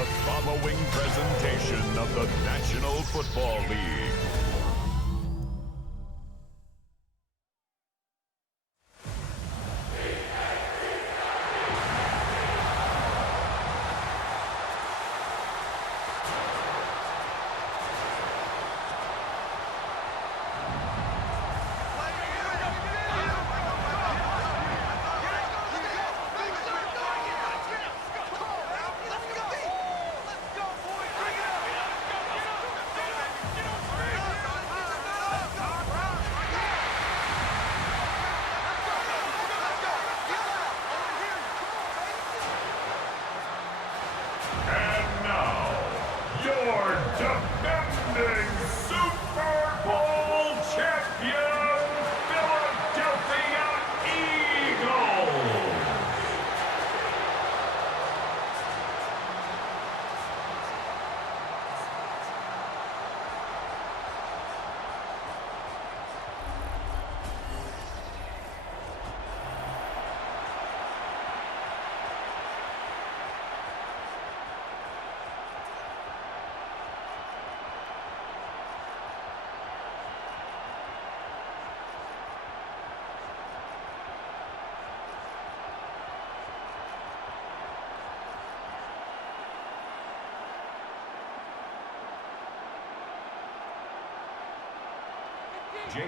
the following presentation of the National Football League.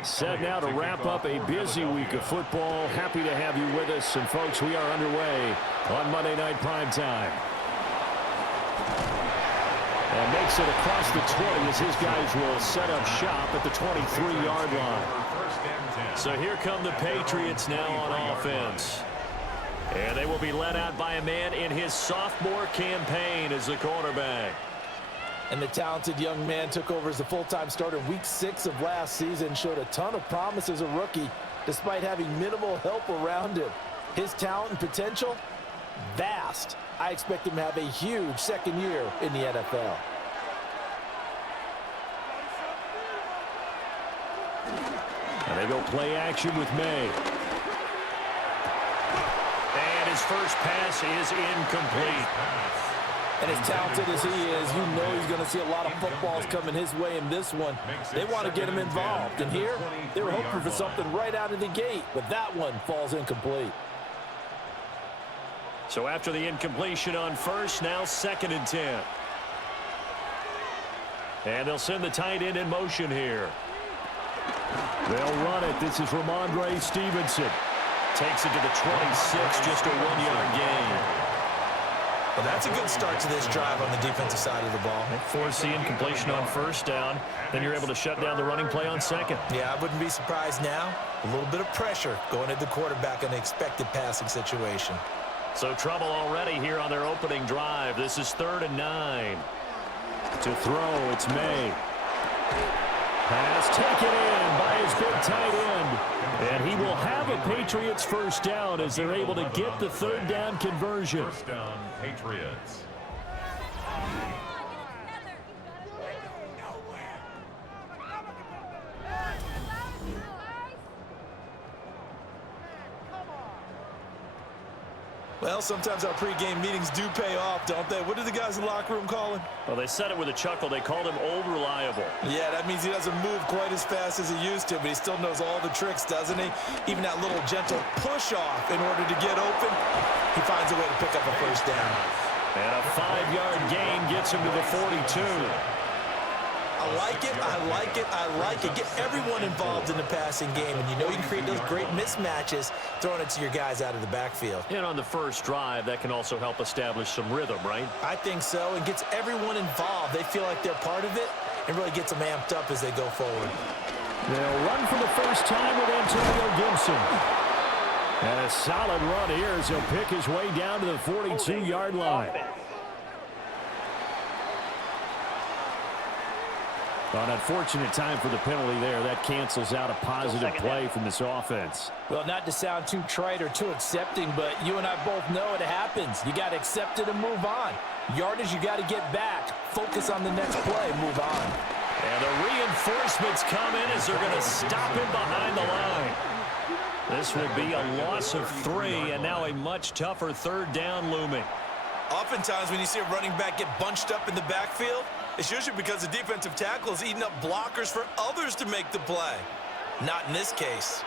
Set now to wrap up a busy week of football. Happy to have you with us. And, folks, we are underway on Monday Night Primetime. And makes it across the 20 as his guys will set up shop at the 23-yard line. So here come the Patriots now on offense. And they will be led out by a man in his sophomore campaign as the quarterback. And the talented young man took over as a full-time starter week 6 of last season, showed a ton of promise as a rookie, despite having minimal help around him. His talent and potential, vast. I expect him to have a huge second year in the NFL. And they go play action with May. And his first pass is incomplete. And as talented as he is, you know he's going to see a lot of footballs coming his way in this one. They want to get him involved. And here, they were hoping for something right out of the gate, but that one falls incomplete. So after the incompletion on first, now 2nd and 10. And they'll send the tight end in motion here. They'll run it. This is Ramondre Stevenson. Takes it to the 26, just a 1-yard gain. Well, that's a good start to this drive on the defensive side of the ball. Force the incompletion on first down. Then you're able to shut down the running play on second. Yeah, I wouldn't be surprised now. A little bit of pressure going at the quarterback in an expected passing situation. So trouble already here on their opening drive. This is 3rd and 9. To throw, it's May. Pass taken in by his big tight end. And he will have a Patriots first down as they're able to get the 3rd down conversion. First down, Patriots. Well, sometimes our pregame meetings do pay off, don't they? What do the guys in the locker room call him? Well, they said it with a chuckle. They called him Old Reliable. Yeah, that means he doesn't move quite as fast as he used to, but he still knows all the tricks, doesn't he? Even that little gentle push-off in order to get open, he finds a way to pick up a first down. And a 5-yard gain gets him to the 42. I like it, I like it, I like it. Get everyone involved in the passing game, and you know you can create those great mismatches throwing it to your guys out of the backfield. And on the first drive, that can also help establish some rhythm, right? I think so. It gets everyone involved. They feel like they're part of it and really gets them amped up as they go forward. They'll run for the first time with Antonio Gibson. And a solid run here as he'll pick his way down to the 42-yard line. An unfortunate time for the penalty there. That cancels out a positive play from this offense. Well, not to sound too trite or too accepting, but you and I both know it happens. You got to accept it and move on. Yardage, you got to get back. Focus on the next play. Move on. And the reinforcements come in as they're going to stop him behind the line. This will be a loss of 3, and now a much tougher 3rd down looming. Oftentimes when you see a running back get bunched up in the backfield, it's usually because the defensive tackle is eating up blockers for others to make the play. Not in this case.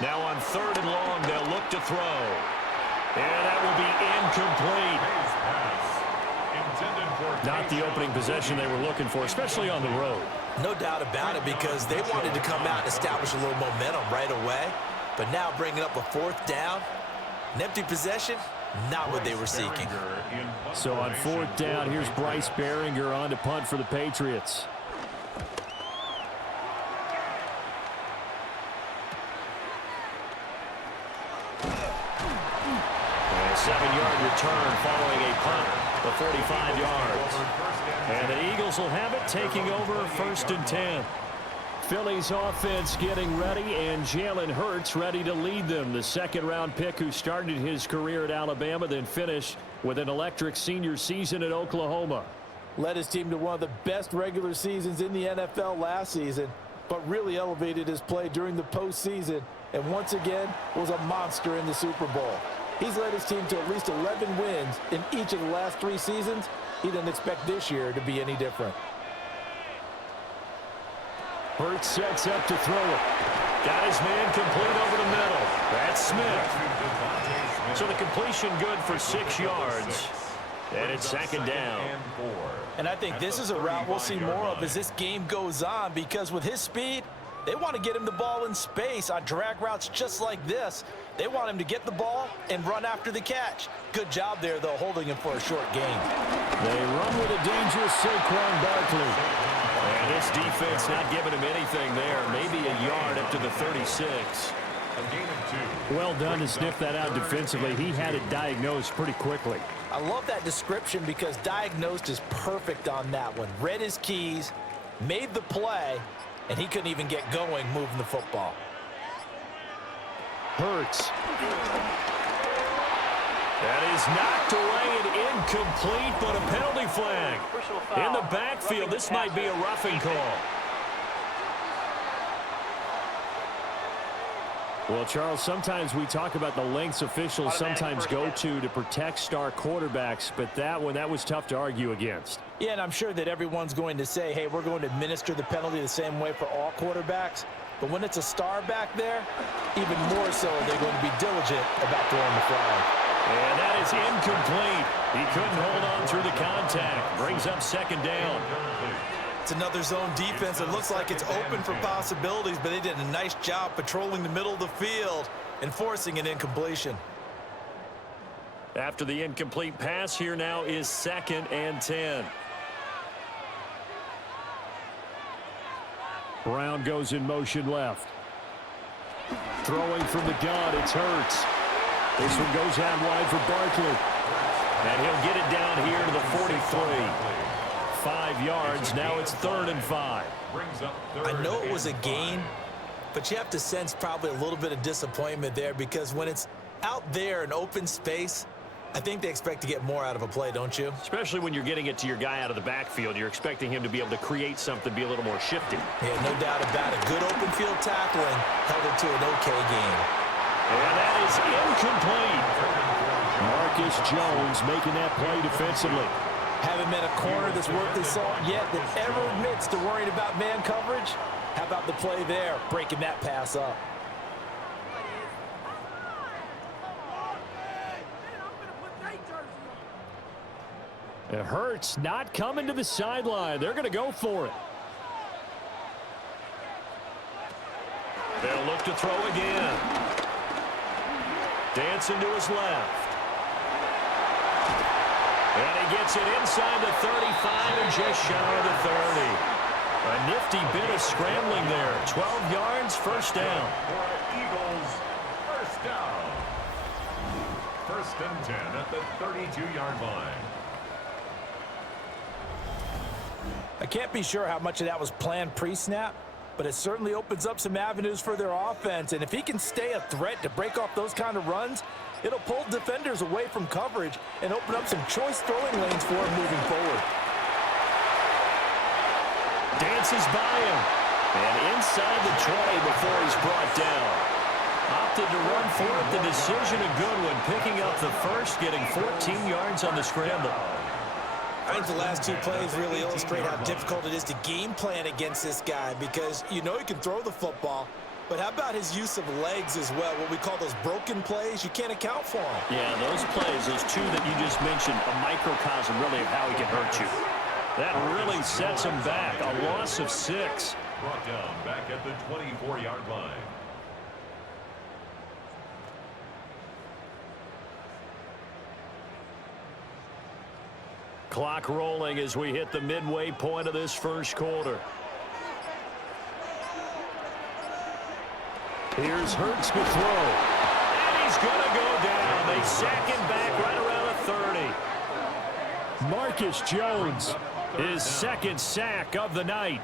Now on 3rd and long, they'll look to throw. And that will be incomplete. Not the opening possession they were looking for, especially on the road. No doubt about it, because they wanted to come out and establish a little momentum right away. But now bringing up a 4th down, an empty possession, not what they were seeking. So on 4th down, here's Bryce Baringer on to punt for the Patriots. And a 7-yard return following a punt of 45 yards. And the Eagles will have it, taking over 1st and 10. Philly's offense getting ready, and Jalen Hurts ready to lead them. The 2nd-round pick who started his career at Alabama, then finished with an electric senior season at Oklahoma. Led his team to one of the best regular seasons in the NFL last season, but really elevated his play during the postseason, and once again was a monster in the Super Bowl. He's led his team to at least 11 wins in each of the last 3 seasons. He didn't expect this year to be any different. Hurts sets up to throw it. Got his man complete over the middle. That's Smith. So the completion good for 6 yards. And it's 2nd down. And I think this is a route we'll see more of as this game goes on, because with his speed, they want to get him the ball in space on drag routes just like this. They want him to get the ball and run after the catch. Good job there, though, holding him for a short gain. They run with a dangerous Saquon Barkley. And this defense not giving him anything there. Maybe a yard up to the 36. Well done to sniff that out defensively. He had it diagnosed pretty quickly. I love that description, because diagnosed is perfect on that one. Read his keys, made the play, and he couldn't even get going moving the football. Hurts. That is knocked away and incomplete, but a penalty flag. In the backfield, this might be a roughing call. Well, Charles, sometimes we talk about the lengths officials sometimes go to protect star quarterbacks, but that was tough to argue against. Yeah, and I'm sure that everyone's going to say, hey, we're going to administer the penalty the same way for all quarterbacks. But when it's a star back there, even more so, they're going to be diligent about throwing the flag. And that is incomplete. He couldn't hold on through the contact. Brings up 2nd down. It's another zone defense. It looks like it's open for possibilities, but they did a nice job patrolling the middle of the field and forcing an incompletion. After the incomplete pass, here now is 2nd and 10. Brown goes in motion left. Throwing from the gun, it's Hurts. This one goes out wide for Barkley. And he'll get it down here to the 43. 5 yards, now it's 3rd and 5. I know it was a gain, but you have to sense probably a little bit of disappointment there, because when it's out there in open space, I think they expect to get more out of a play, don't you? Especially when you're getting it to your guy out of the backfield. You're expecting him to be able to create something, be a little more shifty. Yeah, no doubt about it. Good open field tackling held it to an okay game. And that is incomplete. Marcus Jones making that play defensively. Haven't met a corner that's worth his salt yet that ever admits to worrying about man coverage. How about the play there, breaking that pass up? It hurts not coming to the sideline. They're going to go for it. They'll look to throw again. Dancing to his left. And he gets it inside the 35 and just shy of the 30. A nifty bit of scrambling there. 12 yards, 1st down. Eagles, 1st down. 1st and 10 at the 32-yard line. I can't be sure how much of that was planned pre-snap, but it certainly opens up some avenues for their offense. And if he can stay a threat to break off those kind of runs, it'll pull defenders away from coverage and open up some choice throwing lanes for him moving forward. Dances by him. And inside the 20 before he's brought down. Opted to run fourth, the decision a good one. Picking up the first, getting 14 yards on the scramble. I think the last two plays really illustrate how difficult it is to game plan against this guy because you know he can throw the football, but how about his use of legs as well, what we call those broken plays? You can't account for them. Yeah, those plays, those two that you just mentioned, a microcosm really of how he can hurt you. That really sets him back, a loss of 6. Brought down back at the 24-yard line. Clock rolling as we hit the midway point of this first quarter. Here's Hurts to throw. And he's going to go down. They sack him back right around the 30. Marcus Jones, his second sack of the night.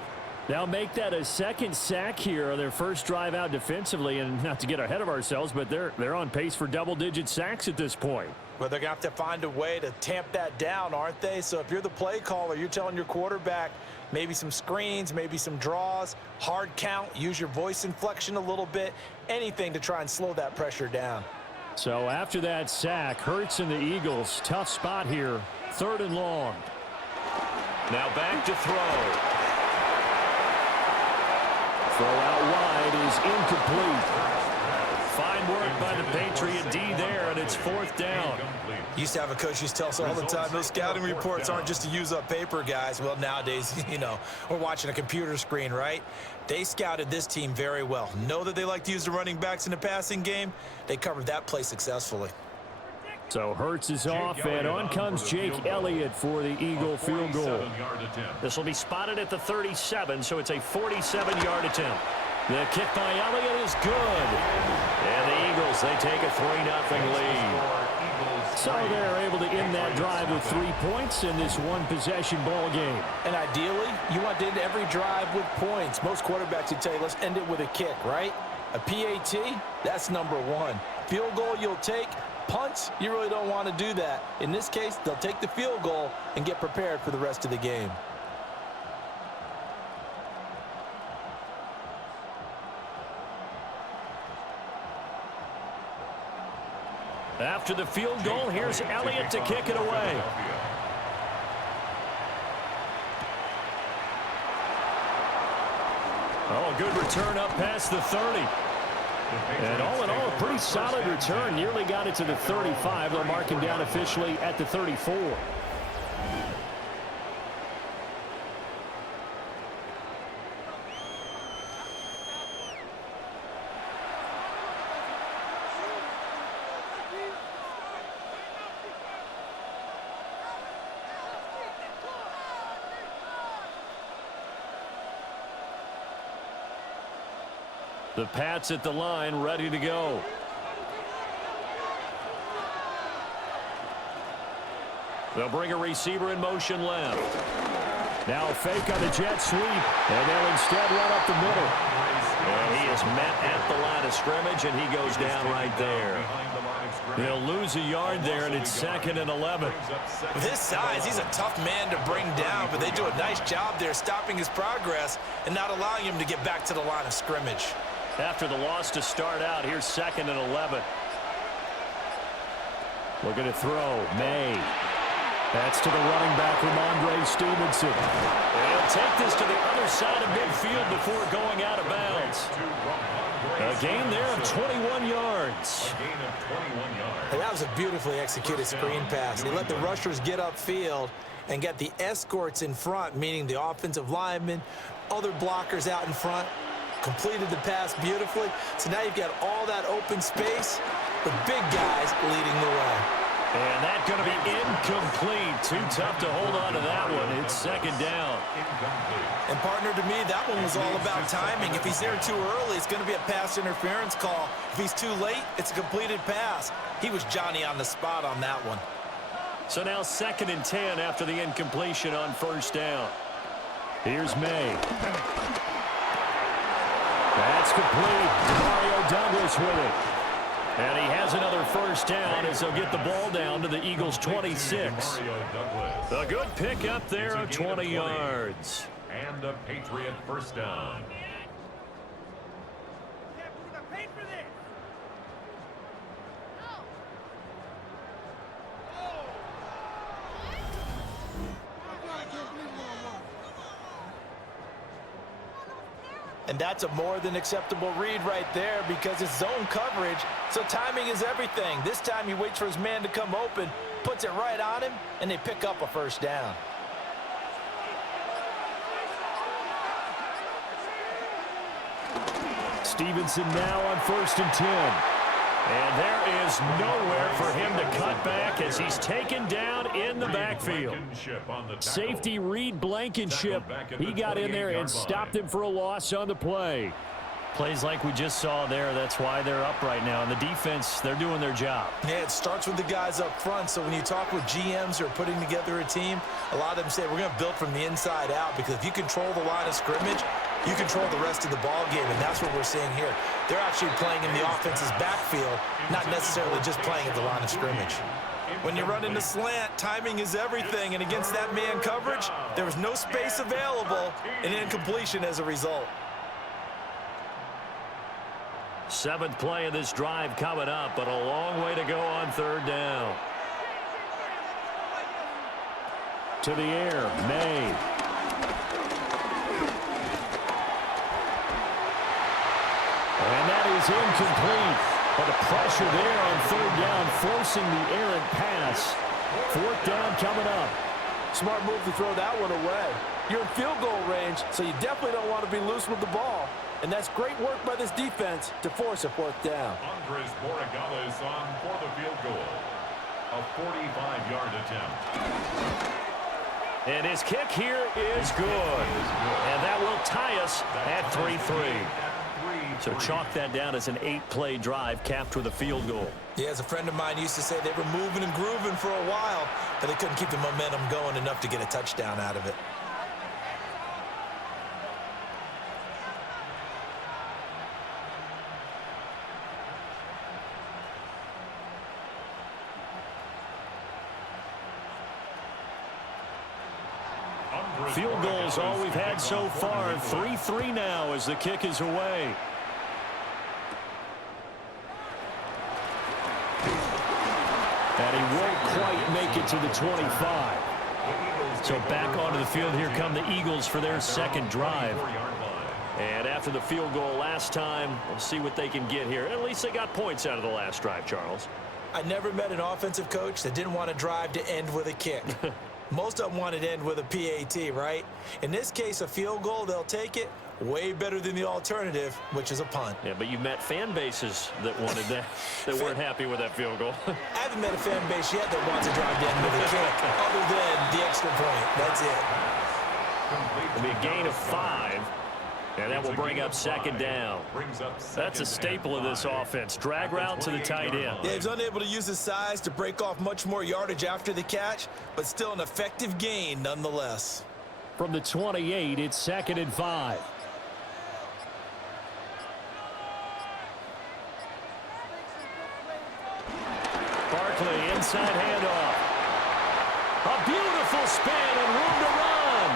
They'll make that a second sack here on their first drive out defensively. And not to get ahead of ourselves, but they're on pace for double-digit sacks at this point. Well, they're going to have to find a way to tamp that down, aren't they? So if you're the play caller, you're telling your quarterback maybe some screens, maybe some draws, hard count, use your voice inflection a little bit, anything to try and slow that pressure down. So after that sack, Hurts and the Eagles, tough spot here, 3rd and long. Now back to throw. Throw out wide is incomplete. Fine work by the Patriot D there, and it's 4th down. Used to have a coach used to tell us all the time, those scouting reports aren't just to use up paper, guys. Well, nowadays, you know, we're watching a computer screen, right? They scouted this team very well. Know that they like to use the running backs in the passing game. They covered that play successfully. So Hurts is off, and on comes Jake Elliott for the Eagle field goal. This will be spotted at the 37, so it's a 47-yard attempt. The kick by Elliott is good. And the Eagles, they take a 3-0 lead. So they're able to end that drive with 3 points in this one-possession ball game. And ideally, you want to end every drive with points. Most quarterbacks would tell you, let's end it with a kick, right? A PAT, that's number 1. Field goal you'll take. Punts, you really don't want to do that. In this case, they'll take the field goal and get prepared for the rest of the game. After the field goal, here's Elliott to kick it away. Oh, a good return up past the 30. And all in all, a pretty solid return. Nearly got it to the 35. They'll mark him down officially at the 34. The Pats at the line, ready to go. They'll bring a receiver in motion left. Now a fake on the jet sweep, and they'll instead run up the middle. And he is met at the line of scrimmage, and he goes down right there. They'll lose a yard there, and it's 2nd and 11. With his size, he's a tough man to bring down, but they do a nice job there stopping his progress and not allowing him to get back to the line of scrimmage. After the loss to start out, here's 2nd and 11. Looking to throw, May. That's to the running back, Ramondre Stevenson. They'll take this to the other side of midfield before going out of bounds. A gain there of 21 yards. And that was a beautifully executed screen pass. He let the rushers get upfield and get the escorts in front, meaning the offensive linemen, other blockers out in front. Completed the pass beautifully. So now you've got all that open space with big guys leading the way. And that's going to be incomplete. Too tough to hold on to that one. It's 2nd down. And partner, to me, that one was all about timing. If he's there too early, it's going to be a pass interference call. If he's too late, it's a completed pass. He was Johnny on the spot on that one. So now 2nd and 10 after the incompletion on 1st down. Here's May. That's complete. Mario Douglas with it. And he has another 1st down as they'll get the ball down to the Eagles' 26. A good pickup there of 20 yards. And a Patriot 1st down. And that's a more than acceptable read right there because it's zone coverage, so timing is everything. This time he waits for his man to come open, puts it right on him, and they pick up a first down. Stevenson now on 1st and 10. And there is nowhere for him to cut back as he's taken down in the backfield. Safety Reed Blankenship. He got in there and stopped him for a loss on the play. Plays like we just saw there, that's why they're up right now. And the defense, they're doing their job. Yeah, it starts with the guys up front. So when you talk with GMs who are putting together a team, a lot of them say we're going to build from the inside out because if you control the line of scrimmage, you control the rest of the ball game, and that's what we're seeing here. They're actually playing in the offense's backfield, not necessarily just playing at the line of scrimmage. When you run into slant, timing is everything, and against that man coverage, there was no space available, and incompletion as a result. 7th play of this drive coming up, but a long way to go on 3rd down. To the air, May. And that is incomplete. But the pressure there on 3rd down, forcing the errant pass. 4th down coming up. Smart move to throw that one away. You're in field goal range, so you definitely don't want to be loose with the ball. And that's great work by this defense to force a 4th down. Andres Borregales on for the field goal. A 45-yard attempt. And his kick here is good. And that will tie us at 3-3. So chalk that down as an 8-play drive capped with a field goal. Yeah, as a friend of mine used to say, they were moving and grooving for a while, but they couldn't keep the momentum going enough to get a touchdown out of it. Field goals all we've had so far. 3-3 now as the kick is away. And he won't quite make it to the 25. So back onto the field, here come the Eagles for their 2nd drive. And after the field goal last time, we'll see what they can get here. At least they got points out of the last drive, Charles. I never met an offensive coach that didn't want to drive to end with a kick. Most of them wanted to end with a PAT, right? In this case, a field goal, they'll take it. Way better than the alternative, which is a punt. Yeah, but you met fan bases that wanted that, that weren't happy with that field goal. I haven't met a fan base yet that wants to drive to end with a kick, other than the extra point. That's it. It'll be a gain of 5. And that will bring up 2nd down. That's a staple of this offense. Drag route to the tight end. Yeah, he's unable to use his size to break off much more yardage after the catch, but still an effective gain nonetheless. From the 28, it's 2nd and 5. Barkley, inside handoff. A beautiful spin and room to run.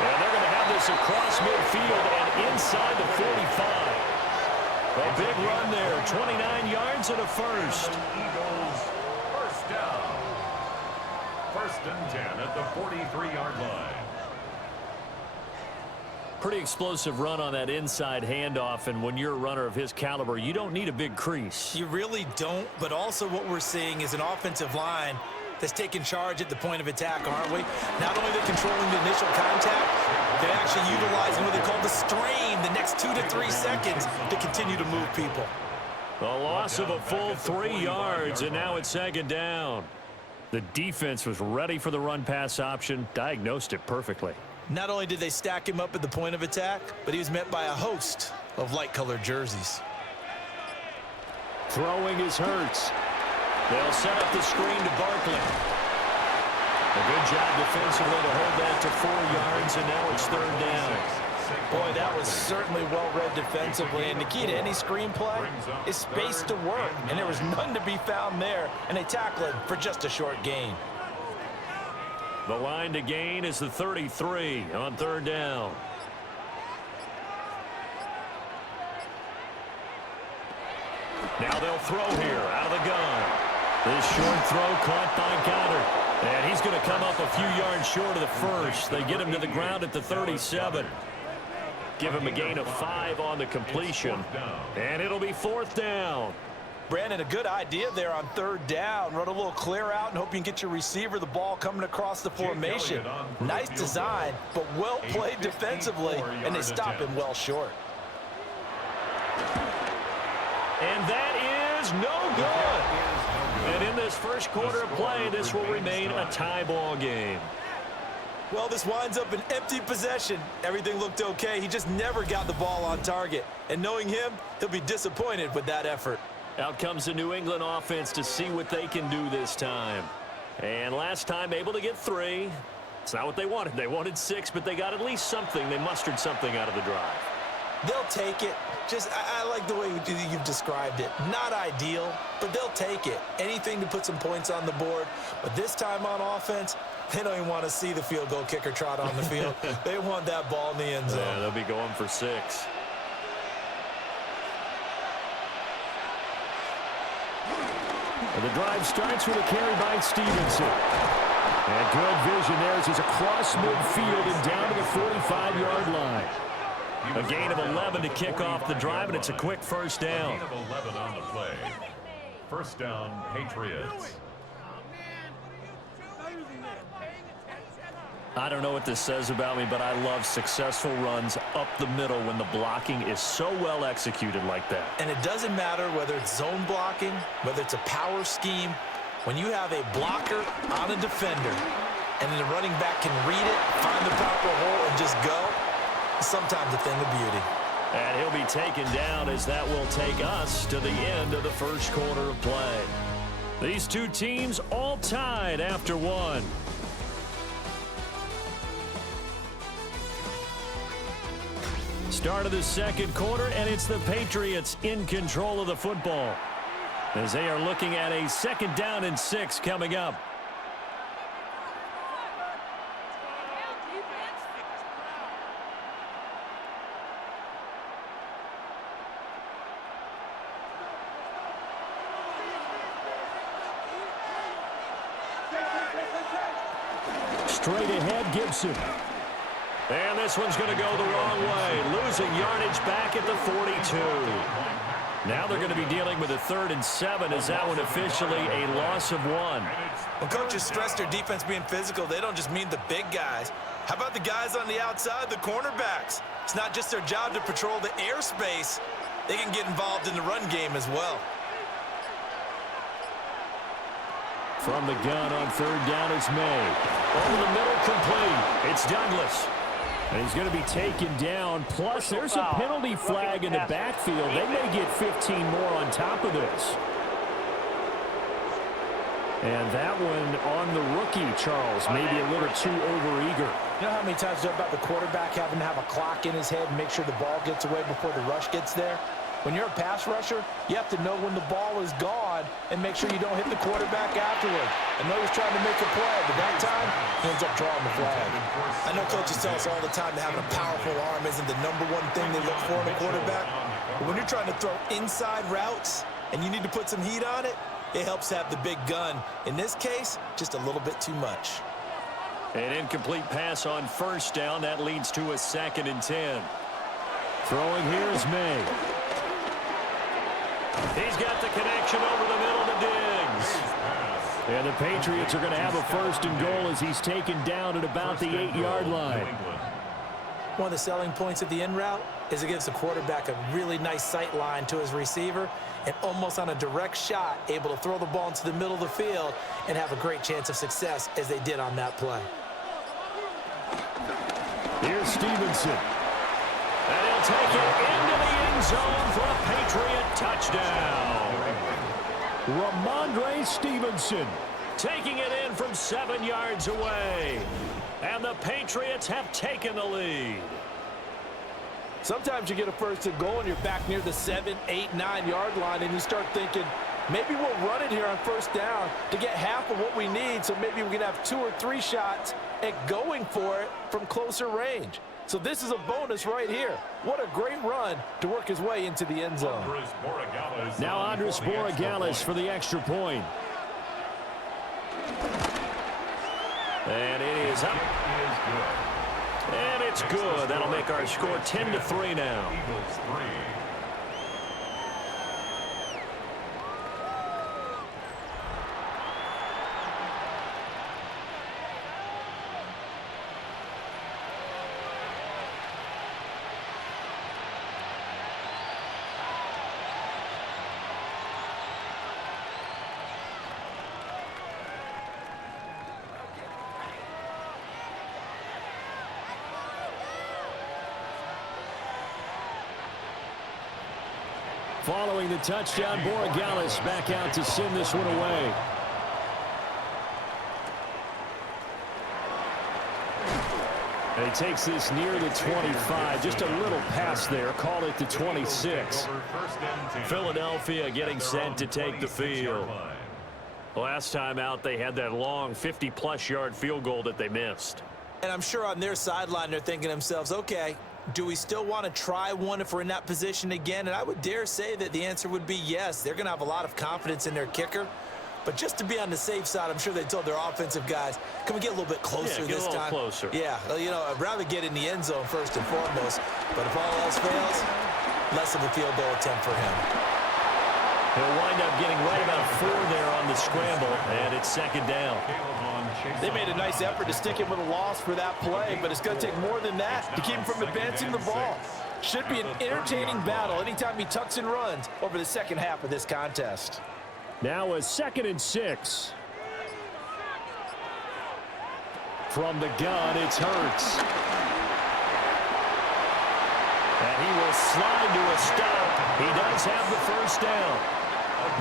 And they're going to have this across midfield and inside the 45. A big run there, 29 yards and a first. Eagles, first down. 1st and 10 at the 43-yard line. Pretty explosive run on that inside handoff, and when you're a runner of his caliber, you don't need a big crease. You really don't, but also what we're seeing is an offensive line that's taking charge at the point of attack, aren't we? Not only are they controlling the initial contact, they're actually utilizing what they call the strain the next 2 to 3 seconds to continue to move people. A loss of a full 3 yards, and now it's 2nd down. The defense was ready for the run-pass option, diagnosed it perfectly. Not only did they stack him up at the point of attack, but he was met by a host of light-colored jerseys. Throwing is Hurts. They'll set up the screen to Barkley. A good job defensively to hold that to 4 yards, and now it's 3rd down. Boy, that was certainly well-read defensively, and the key to any screenplay is space to work, and there was none to be found there, and they tackle it for just a short gain. The line to gain is the 33 on 3rd down. Now they'll throw here out of the gun. This short throw caught by Goddard. And he's going to come up a few yards short of the first. They get him to the ground at the 37. give him a gain of 5 on the completion. And it'll be 4th down. Brandon, a good idea there on 3rd down. Run a little clear out and hope you can get your receiver the ball coming across the formation. Nice design, but well played defensively, and they stop him well short. And that is no good. And in this first quarter of play, this will remain a tie ball game. Well, this winds up an empty possession. Everything looked okay. He just never got the ball on target. And knowing him, he'll be disappointed with that effort. Out comes the New England offense to see what they can do this time. And last time, able to get 3. It's not what they wanted. They wanted 6, but they got at least something. They mustered something out of the drive. They'll take it. I like the way you've described it. Not ideal, but they'll take it. Anything to put some points on the board. But this time on offense, they don't even want to see the field goal kicker trot on the field. They want that ball in the end zone. Yeah, they'll be going for 6. And the drive starts with a carry by Stevenson. And good vision there as he's across midfield and down to the 45-yard line. A gain of 11 to kick off the drive, and it's a quick first down. A gain of 11 on the play. First down, Patriots. I don't know what this says about me, but I love successful runs up the middle when the blocking is so well executed like that. And it doesn't matter whether it's zone blocking, whether it's a power scheme. When you have a blocker on a defender, and then the running back can read it, find the proper hole, and just go, it's sometimes a thing of beauty. And he'll be taken down as that will take us to the end of the first quarter of play. These two teams all tied after 1. Start of the second quarter, and it's the Patriots in control of the football as they are looking at a 2nd down and 6 coming up. Straight ahead, Gibson. And this one's going to go the wrong way, losing yardage back at the 42. Now they're going to be dealing with a 3rd and 7 as that one officially a loss of 1. When coaches stress their defense being physical, they don't just mean the big guys. How about the guys on the outside, the cornerbacks? It's not just their job to patrol the airspace. They can get involved in the run game as well. From the gun on 3rd down is May. Over the middle, complete. It's Douglas. And he's going to be taken down. Plus, there's a penalty flag in the backfield. They may get 15 more on top of this. And that one on the rookie, Charles, maybe a little too overeager. You know how many times about the quarterback having to have a clock in his head and make sure the ball gets away before the rush gets there? When you're a pass rusher, you have to know when the ball is gone and make sure you don't hit the quarterback afterward. I know he's trying to make a play, but that time, he ends up drawing the flag. I know coaches tell us all the time that having a powerful arm isn't the #1 thing they look for in a quarterback. But when you're trying to throw inside routes and you need to put some heat on it, it helps have the big gun. In this case, just a little bit too much. An incomplete pass on 1st down. That leads to a 2nd and 10. Throwing here is May. He's got the connection over the middle to Diggs. And the Patriots are going to have a 1st and goal as he's taken down at about the 8-yard line. One of the selling points of the in route is it gives the quarterback a really nice sight line to his receiver and almost on a direct shot able to throw the ball into the middle of the field and have a great chance of success as they did on that play. Here's Stevenson. And he'll take it into the end zone for a Patriot touchdown. Ramondre Stevenson taking it in from 7 yards away. And the Patriots have taken the lead. Sometimes you get a 1st and goal and you're back near the 7, 8, 9-yard line and you start thinking, maybe we'll run it here on 1st down to get half of what we need, so maybe we can have 2 or 3 shots at going for it from closer range. So this is a bonus right here. What a great run to work his way into the end zone. Now Andres Borregales for the extra point. And it is up. And it's good. That'll make our score 10-3 now. Eagles 3. Following the touchdown, Borregales back out to send this one away. And he takes this near the 25. Just a little pass there. Call it the 26. Philadelphia getting set to take the field. Last time out, they had that long 50-plus yard field goal that they missed. And I'm sure on their sideline, they're thinking to themselves, okay, do we still want to try one if we're in that position again? And I would dare say that the answer would be yes. They're going to have a lot of confidence in their kicker. But just to be on the safe side, I'm sure they told their offensive guys, can we get a little bit closer this time? Closer. Yeah, you know, I'd rather get in the end zone first and foremost. But if all else fails, less of a field goal attempt for him. He'll wind up getting right about 4 there on the scramble, and it's second down. They made a nice effort to stick him with a loss for that play, but it's going to take more than that to keep him from advancing the ball. Should be an entertaining battle anytime he tucks and runs over the second half of this contest. Now a 2nd and 6. From the gun, it's Hurts. And he will slide to a stop. He does have the first down.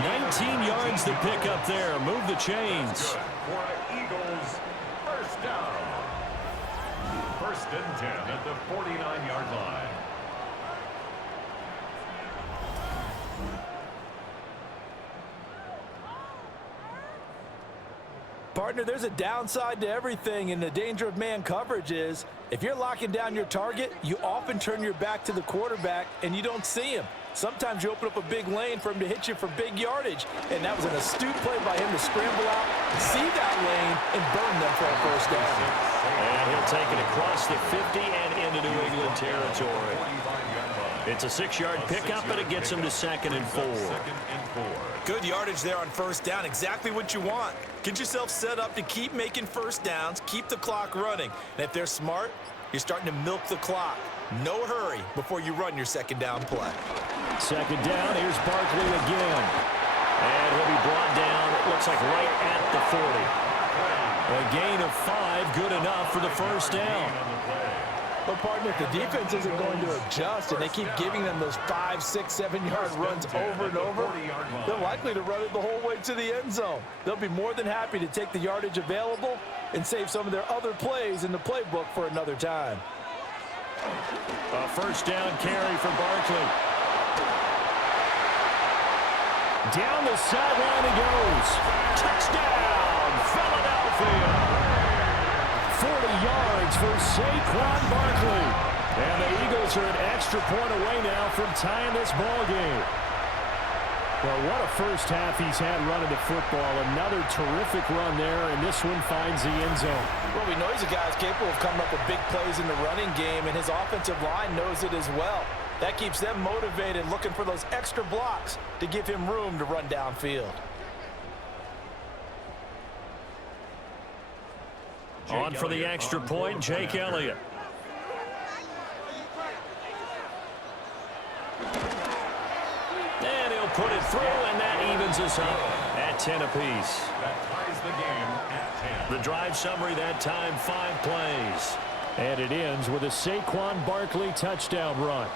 19 yards to pick up there. Move the chains. For Eagles, first down. 1st and 10 at the 49-yard line. Partner, there's a downside to everything, and the danger of man coverage is if you're locking down your target, you often turn your back to the quarterback and you don't see him. Sometimes you open up a big lane for him to hit you for big yardage, and that was an astute play by him to scramble out, see that lane, and burn them for a first down. And he'll take it across the 50 and into New England territory. It's a 6-yard pickup, but it gets him to 2nd and 4. Good yardage there on first down. Exactly what you want. Get yourself set up to keep making first downs, keep the clock running. And if they're smart, you're starting to milk the clock. No hurry before you run your second down play. Second down, here's Barkley again. And he'll be brought down, it looks like right at the 40. A gain of 5, good enough for the first down. But, partner, if the defense isn't going to adjust and they keep giving them those 5, 6, 7-yard runs over and over, they're likely to run it the whole way to the end zone. They'll be more than happy to take the yardage available and save some of their other plays in the playbook for another time. A first down carry for Barkley. Down the sideline he goes. Touchdown, Philadelphia. 40 yards for Saquon Barkley. And the Eagles are an extra point away now from tying this ball game. Well, what a first half he's had running the football. Another terrific run there, and this one finds the end zone. Well, we know he's a guy who's capable of coming up with big plays in the running game, and his offensive line knows it as well. That keeps them motivated, looking for those extra blocks to give him room to run downfield. On for the extra point, Jake Elliott. And he'll put it through, and that evens us up at 10 apiece. That ties the game at 10. The drive summary that time, 5 plays. And it ends with a Saquon Barkley touchdown run.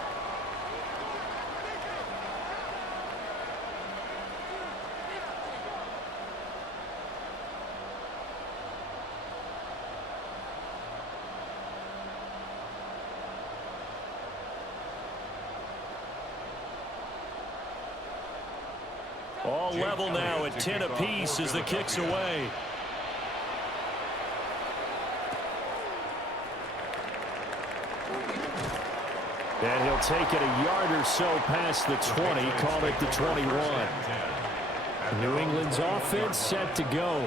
All level now at 10 apiece as the kick's away. And he'll take it a yard or so past the 20, call it the 21. New England's offense set to go.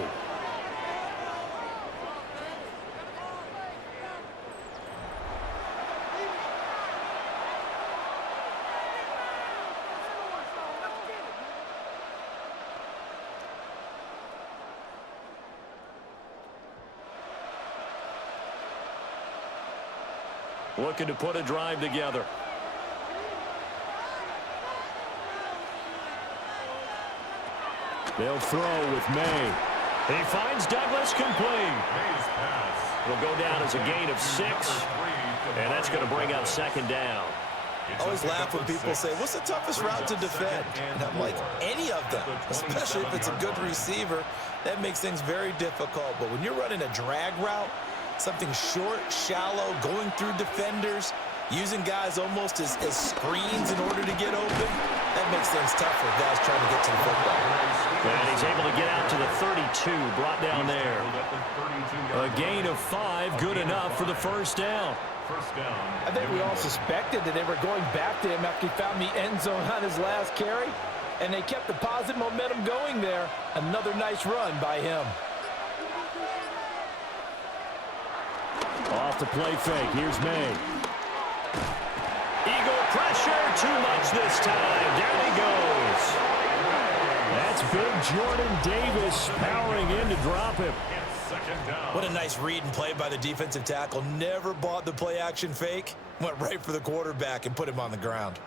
looking to put a drive together. They'll throw with May. He finds Douglas complete. It'll go down as a gain of 6, and that's going to bring up second down. I always laugh when people say, what's the toughest route to defend? And I'm like, any of them, especially if it's a good receiver. That makes things very difficult. But when you're running a drag route, something short, shallow, going through defenders, using guys almost as screens in order to get open, that makes things tough for guys trying to get to the football. And he's able to get out to the 32, brought down there. A gain of 5, good enough for the first down. I think we all suspected that they were going back to him after he found the end zone on his last carry, and they kept the positive momentum going there. Another nice run by him. Off the play fake, here's May. Eagle pressure, too much this time. Down he goes. That's big Jordan Davis powering in to drop him. What a nice read and play by the defensive tackle. Never bought the play action fake. Went right for the quarterback and put him on the ground.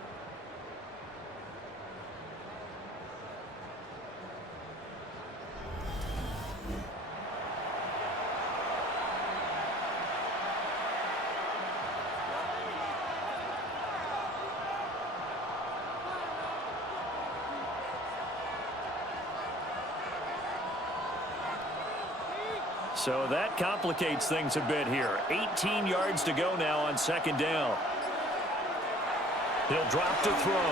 So that complicates things a bit here. 18 yards to go now on second down. He'll drop to throw.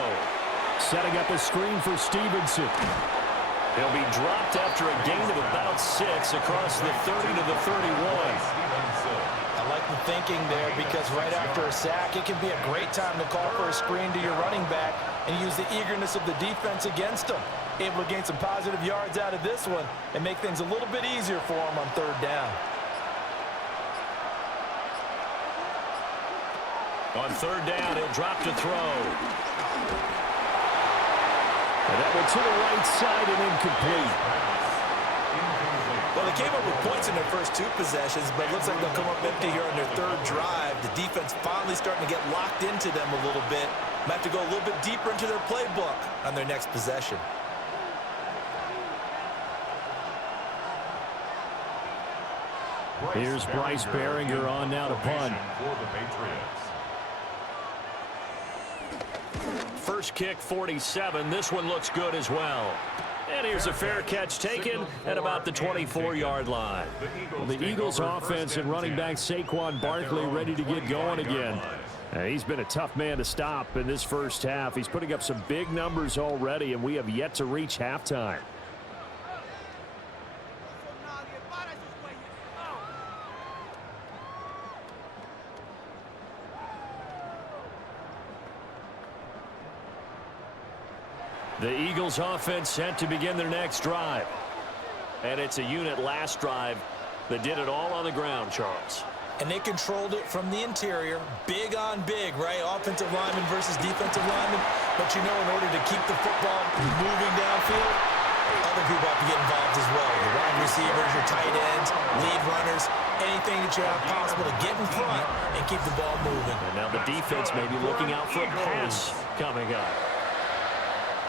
Setting up a screen for Stevenson. He'll be dropped after a gain of about 6 across the 30 to the 31. I like the thinking there because right after a sack, it can be a great time to call for a screen to your running back and use the eagerness of the defense against him. Able to gain some positive yards out of this one and make things a little bit easier for him on third down. On third down, he'll drop to throw. And that one to the right side and incomplete. Well, they came up with points in their first 2 possessions, but it looks like they'll come up empty here on their third drive. The defense finally starting to get locked into them a little bit. Might have to go a little bit deeper into their playbook on their next possession. Here's Bryce Behringer on now to punt. First kick, 47. This one looks good as well. And here's a fair catch taken at about the 24-yard line. Well, the Eagles offense and running back Saquon Barkley ready to get going again. He's been a tough man to stop in this first half. He's putting up some big numbers already, and we have yet to reach halftime. The Eagles offense set to begin their next drive. And it's a unit last drive that did it all on the ground, Charles. And they controlled it from the interior. Big on big, right? Offensive lineman versus defensive lineman. But you know, in order to keep the football moving downfield, other people have to get involved as well. The wide receivers, your tight ends, lead runners, anything that you have possible to get in front and keep the ball moving. And now the defense may be looking out for a pass coming up.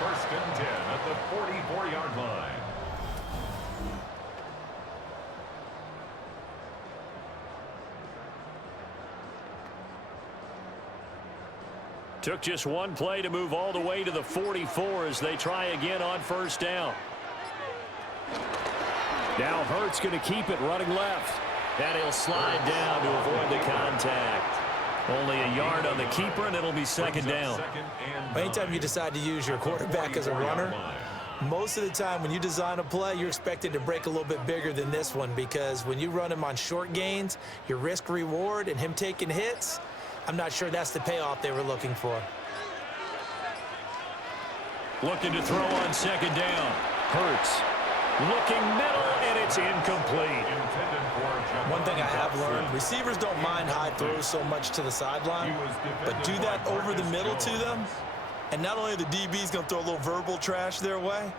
First and 10 at the 44-yard line. Took just one play to move all the way to the 44 as they try again on first down. Now Hurts going to keep it running left. And he'll slide down to avoid the contact. Only a yard on the keeper, and it'll be second down. Anytime you decide to use your quarterback as a runner, most of the time when you design a play, you're expected to break a little bit bigger than this one because when you run him on short gains, your risk-reward and him taking hits, I'm not sure that's the payoff they were looking for. Looking to throw on second down. Hurts. Looking middle, and it's incomplete. One thing I have learned, receivers don't mind high throws so much to the sideline, but do that over the middle to them, and not only are the DBs going to throw a little verbal trash their way,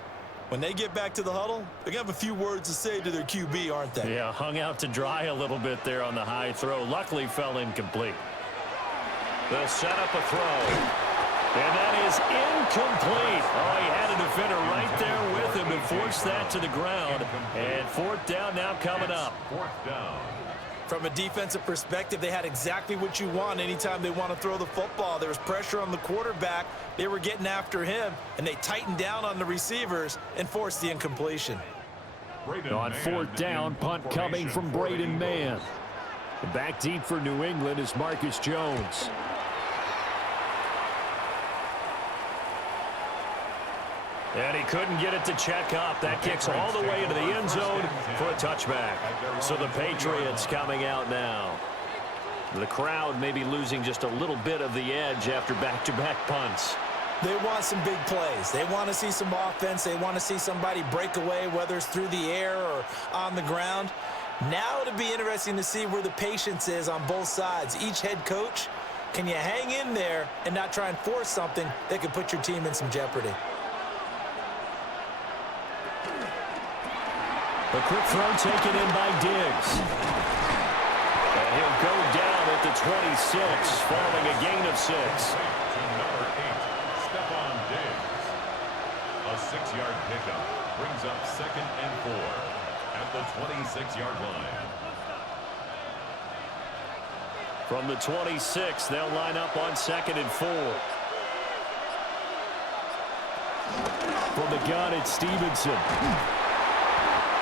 when they get back to the huddle, they're going to have a few words to say to their QB, aren't they? Yeah, hung out to dry a little bit there on the high throw. Luckily fell incomplete. They'll set up a throw. And that is incomplete. Oh, he had a defender right there with him to force that to the ground. And fourth down now coming up. Fourth down. From a defensive perspective, they had exactly what you want anytime they want to throw the football. There was pressure on the quarterback. They were getting after him, and they tightened down on the receivers and forced the incompletion. On fourth down, punt coming from Braden Mann. Back deep for New England is Marcus Jones. And he couldn't get it to check up. That kicks all the way into the end zone for a touchback. So the Patriots coming out now. The crowd may be losing just a little bit of the edge after back-to-back punts. They want some big plays. They want to see some offense. They want to see somebody break away, whether it's through the air or on the ground. Now it'll be interesting to see where the patience is on both sides. Each head coach, can you hang in there and not try and force something that could put your team in some jeopardy? A quick throw taken in by Diggs. And he'll go down at the 26, following a gain of 6. Number 8, Stephon Diggs. A 6-yard pickup brings up 2nd and 4 at the 26-yard line. From the 26, they'll line up on 2nd and 4. From the gun, it's Stevenson.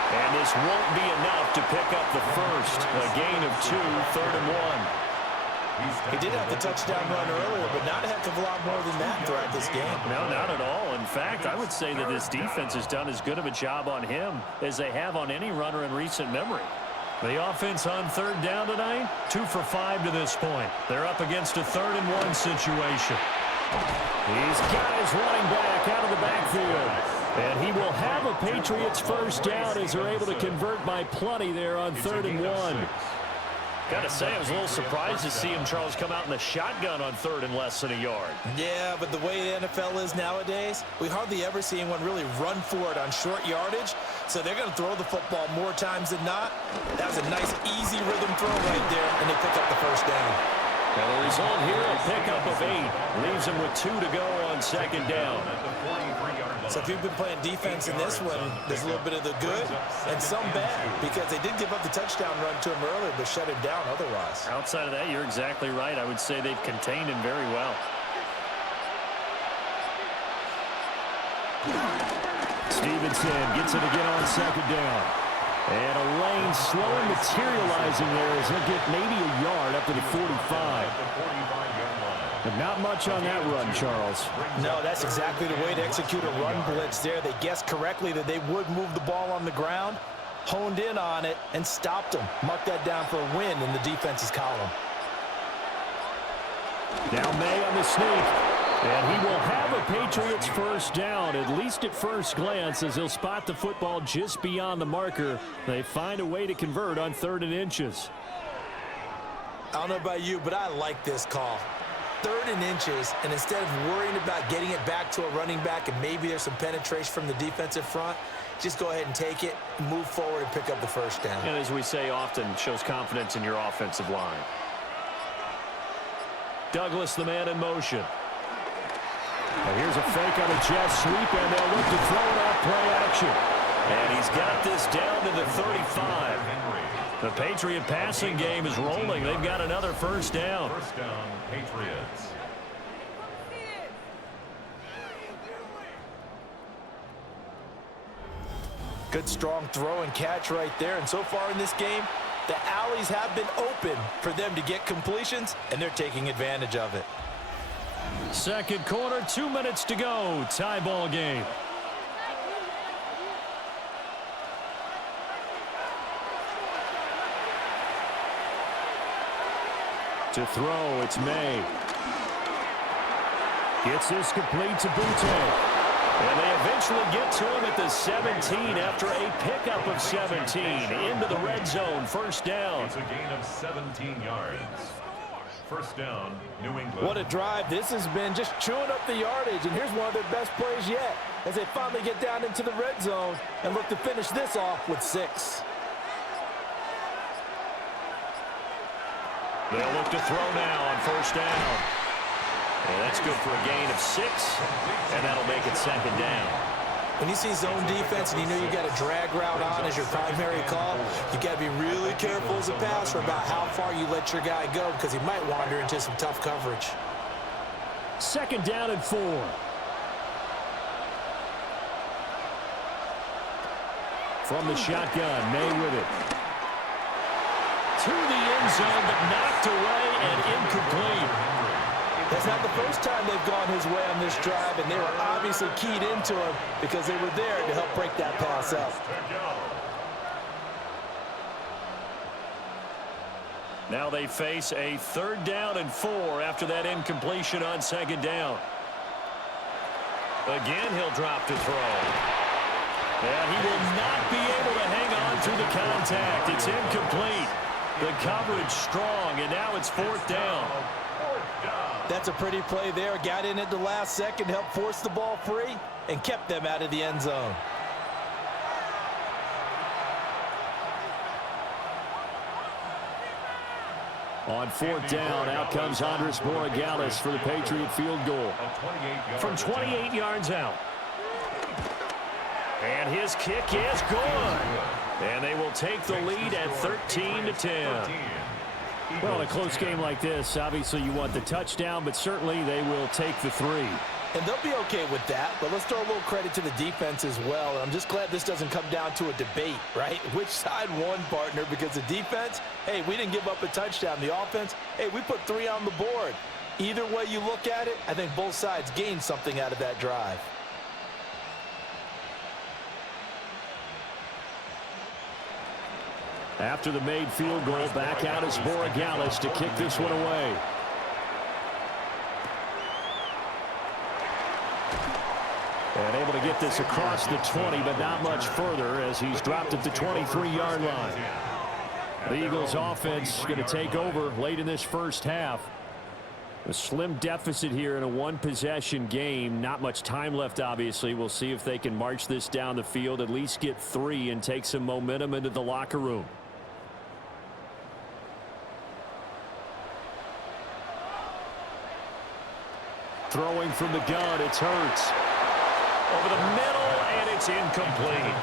And this won't be enough to pick up the first. A gain of 2, 3rd and 1. He did have the touchdown run earlier, but not a heck of a lot more than that throughout this game. No, not at all. In fact, I would say that this defense has done as good of a job on him as they have on any runner in recent memory. The offense on 3rd down tonight, 2 for 5 to this point. They're up against a 3rd and 1 situation. He's got his running back out of the backfield. And he will have a Patriots first down as they're able to convert by plenty there on 3rd and 1. Got to say, I was a little surprised to see him, Charles, come out in the shotgun on 3rd and less than a yard. Yeah, but the way the NFL is nowadays, we hardly ever see anyone really run for it on short yardage. So they're going to throw the football more times than not. That was a nice, easy rhythm throw right there, and they pick up the first down. And the result here, a pickup of 8. Leaves him with 2 to go on 2nd down. So if you've been playing defense in this one, there's a little bit of the good and some bad, because they did give up the touchdown run to him earlier, but shut him down otherwise. Outside of that, you're exactly right. I would say they've contained him very well. Stevenson gets it again on 2nd down. And a lane slowly materializing there as he'll get maybe a yard up to the 45. But not much on that run, Charles. No, that's exactly the way to execute a run blitz there. They guessed correctly that they would move the ball on the ground, honed in on it, and stopped them. Mark that down for a win in the defense's column. Now May on the sneak. And he will have a Patriots first down, at least at first glance, as he'll spot the football just beyond the marker. They find a way to convert on 3rd and inches. I don't know about you, but I like this call. 3rd and inches, and instead of worrying about getting it back to a running back and maybe there's some penetration from the defensive front, just go ahead and take it, move forward, and pick up the first down. And as we say often, shows confidence in your offensive line. Douglas, the man in motion. And here's a fake on a jet sweep, and they'll look to throw it off play action. And he's got this down to the 35. The Patriot passing game is rolling. They've got another first down. First down, Patriots. Good strong throw and catch right there. And so far in this game, the alleys have been open for them to get completions, and they're taking advantage of it. Second quarter, 2 minutes to go. Tie ball game. To throw, it's May. Gets this complete to Butte. And they eventually get to him at the 17 after a pickup of 17 into the red zone. First down. It's a gain of 17 yards. First down, New England. What a drive. This has been just chewing up the yardage, and here's one of their best plays yet as they finally get down into the red zone and look to finish this off with 6. They'll look to throw now on first down. And that's good for a gain of 6, and that'll make it second down. When you see zone defense and you know you got a drag route on as your primary call, you got to be really careful as a passer about how far you let your guy go because he might wander into some tough coverage. Second down and 4. From the shotgun, May with it. To the end zone, but knocked away and incomplete. That's not the first time they've gone his way on this drive, and they were obviously keyed into him because they were there to help break that pass up. Now they face a 3rd down and 4 after that incompletion on 2nd down. Again, he'll drop to throw. And he will not be able to hang on through the contact. It's incomplete. The coverage strong, and now it's 4th down. That's a pretty play there. Got in at the last second, helped force the ball free, and kept them out of the end zone. On 4th down, out comes Andres Borregales for the Patriot field goal. From 28 yards out. And his kick is good. And they will take the lead at 13-10. Well, in a close game like this, obviously you want the touchdown, but certainly they will take the 3. And they'll be okay with that, but let's throw a little credit to the defense as well. And I'm just glad this doesn't come down to a debate, right? Which side won, partner? Because the defense, hey, we didn't give up a touchdown. The offense, hey, we put 3 on the board. Either way you look at it, I think both sides gained something out of that drive. After the made field goal, back out is Borregales to kick this one away. And able to get this across the 20, but not much further as he's dropped at the 23-yard line. The Eagles offense going to take over late in this first half. A slim deficit here in a one-possession game. Not much time left, obviously. We'll see if they can march this down the field, at least get 3 and take some momentum into the locker room. Throwing from the gun, it's Hurts. Over the middle, and it's incomplete.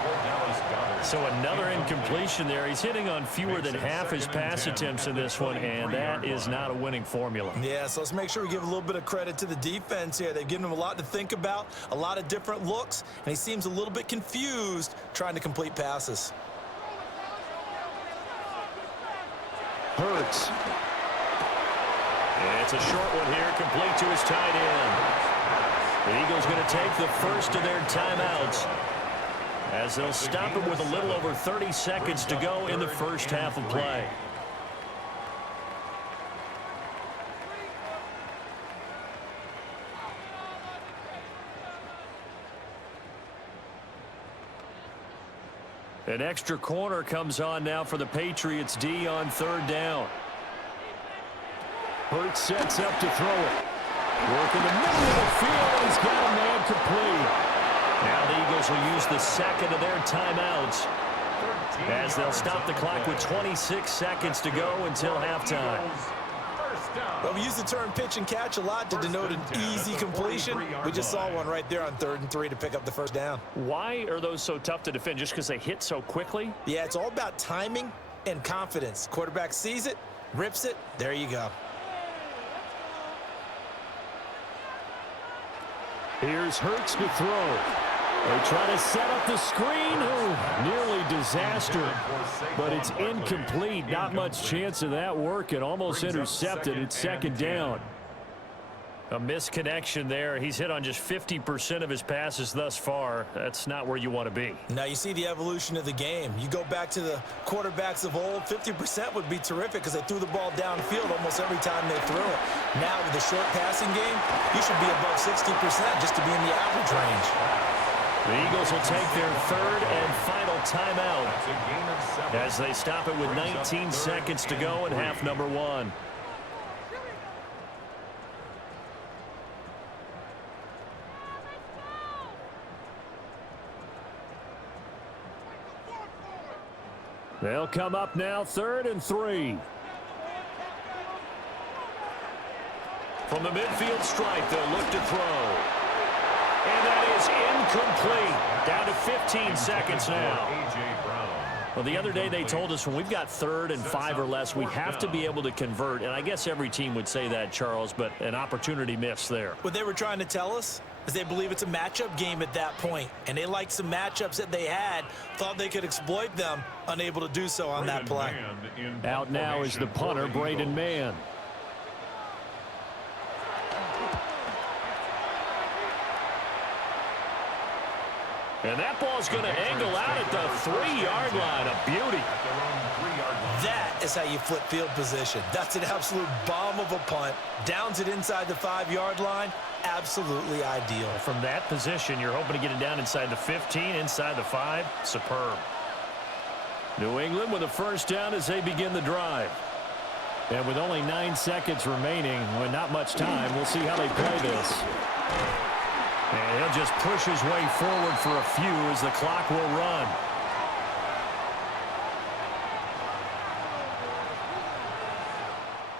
So another incompletion there. He's hitting on fewer than half his pass attempts in this one, and that is not a winning formula. Yeah, so let's make sure we give a little bit of credit to the defense here. They've given him a lot to think about, a lot of different looks, and he seems a little bit confused trying to complete passes. Hurts. It's a short one here, complete to his tight end. The Eagles going to take the first of their timeouts as they'll stop it with a little over 30 seconds to go in the first half of play. An extra corner comes on now for the Patriots D on 3rd down. Hurts sets up to throw it. Work in the middle of the field, and he's got a man complete. Now the Eagles will use the second of their timeouts as they'll stop the clock with 26 seconds to go until halftime. Well, we use the term pitch and catch a lot to denote an easy completion. We just saw one right there on 3rd and 3 to pick up the first down. Why are those so tough to defend? Just because they hit so quickly? Yeah, it's all about timing and confidence. Quarterback sees it, rips it, there you go. Here's Hurts to throw. They try to set up the screen. Oh, nearly disaster. But it's incomplete. Not much chance of that working. Almost intercepted. It's 2nd down. A misconnection there. He's hit on just 50% of his passes thus far. That's not where you want to be. Now you see the evolution of the game. You go back to the quarterbacks of old, 50% would be terrific because they threw the ball downfield almost every time they threw it. Now with the short passing game, you should be above 60% just to be in the average range. The Eagles will take their 3rd and final timeout as they stop it with 19 seconds to go in half number 1. They'll come up now, 3rd and 3. From the midfield stripe, they'll look to throw. And that is incomplete. Down to 15 seconds now. Well, the other day they told us when we've got 3rd and 5 or less, we have to be able to convert. And I guess every team would say that, Charles, but an opportunity missed there. What they were trying to tell us is they believe it's a matchup game at that point. And they liked some matchups that they had, thought they could exploit them, unable to do so on that play. Out now is the punter, Braden Mann. And that ball's going to angle out at the 3-yard line. A beauty. That is how you flip field position. That's an absolute bomb of a punt. Downs it inside the 5-yard line. Absolutely ideal. From that position, you're hoping to get it down inside the 15, inside the 5. Superb. New England with a first down as they begin the drive. And with only 9 seconds remaining, well, not much time, we'll see how they play this. And he'll just push his way forward for a few as the clock will run.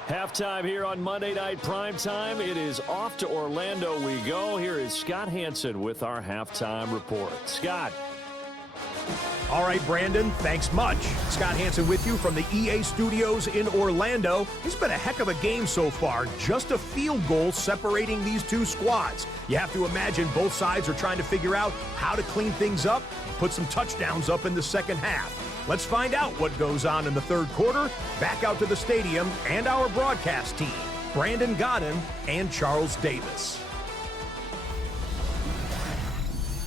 Halftime here on Monday Night Primetime. It is off to Orlando we go. Here is Scott Hansen with our halftime report. Scott. All right, Brandon, thanks much. Scott Hansen with you from the EA Studios in Orlando. It's been a heck of a game so far. Just a field goal separating these two squads. You have to imagine both sides are trying to figure out how to clean things up and put some touchdowns up in the second half. Let's find out what goes on in the third quarter. Back out to the stadium and our broadcast team, Brandon Godden and Charles Davis.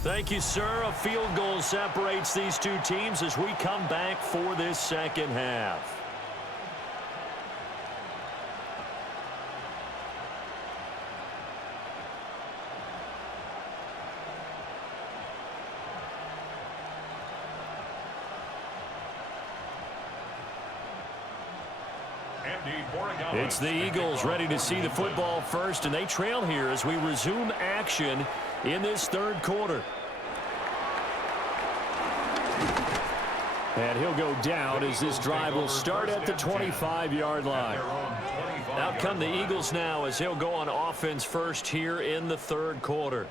Thank you, sir. A field goal separates these two teams as we come back for this second half. It's the Eagles ready to see the football first, and they trail here as we resume action in this third quarter. And he'll go down as this drive will start at the 25-yard line. Out come the Eagles now as he'll go on offense first here in the third quarter.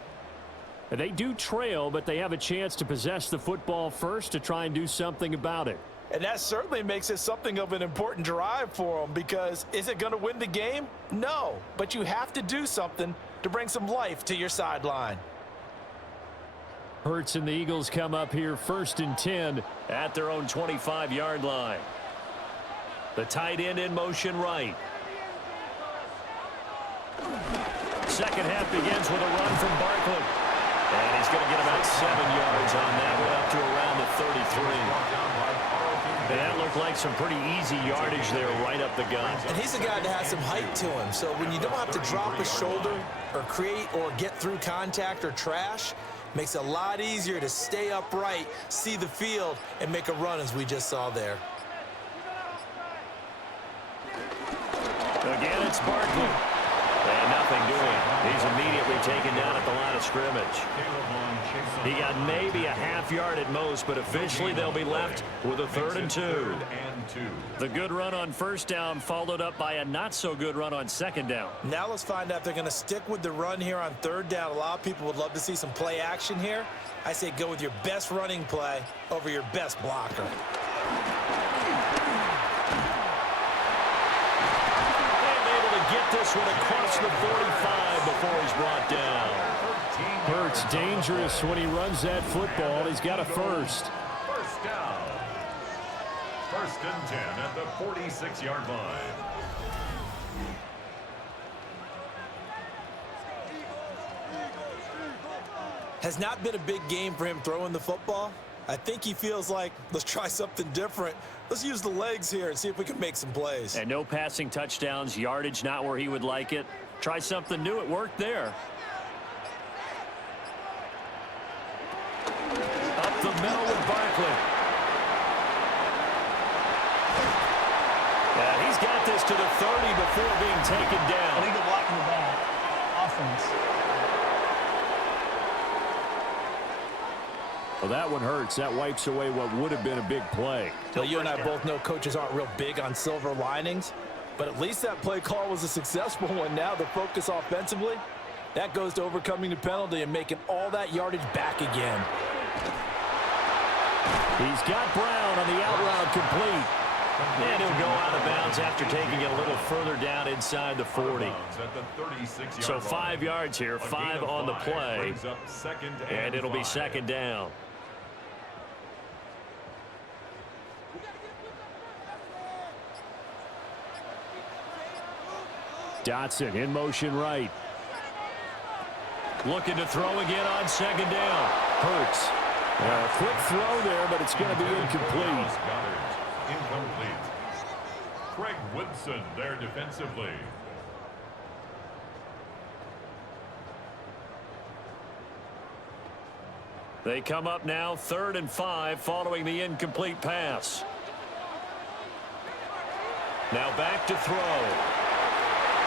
They do trail, but they have a chance to possess the football first to try and do something about it. And that certainly makes it something of an important drive for them, because is it going to win the game? No, but you have to do something to bring some life to your sideline. Hurts and the Eagles come up here 1st and 10 at their own 25-yard line. The tight end in motion right. Second half begins with a run from Barkley. And he's going to get about 7 yards on that one, up to around the 33. That looked like some pretty easy yardage there right up the gun. And he's a guy that has some height to him. So when you don't have to drop a shoulder or create or get through contact or trash, makes it a lot easier to stay upright, see the field, and make a run as we just saw there. Again, it's Barkley. And nothing doing. He's immediately taken down at the line of scrimmage. He got maybe a half yard at most, but officially they'll be left with a 3rd and 2. The good run on first down followed up by a not-so-good run on second down. Now let's find out if they're going to stick with the run here on 3rd down. A lot of people would love to see some play action here. I say go with your best running play over your best blocker. Get this one across the 45 before he's brought down. Hurts dangerous when he runs that football. He's got a first. First down. 1st and 10 at the 46-yard line. Has not been a big game for him throwing the football. I think he feels like, let's try something different. Let's use the legs here and see if we can make some plays. And no passing touchdowns, yardage not where he would like it. Try something new. It worked there. Up the middle with Barkley. And he's got this to the 30 before being taken down. Legal block in the back. Offense. Well, that one hurts. That wipes away what would have been a big play. Well, you and I both know coaches aren't real big on silver linings. But at least that play call was a successful one. Now the focus offensively, that goes to overcoming the penalty and making all that yardage back again. He's got Brown on the out route complete. And he'll go out of bounds after taking it a little further down inside the 40. So 5 yards here, 5 on the play. And it'll be second down. Dotson in motion right. Looking to throw again on second down. Hurts. A quick throw there, but it's going to be incomplete. Incomplete. Craig Woodson there defensively. They come up now 3rd and 5 following the incomplete pass. Now back to throw.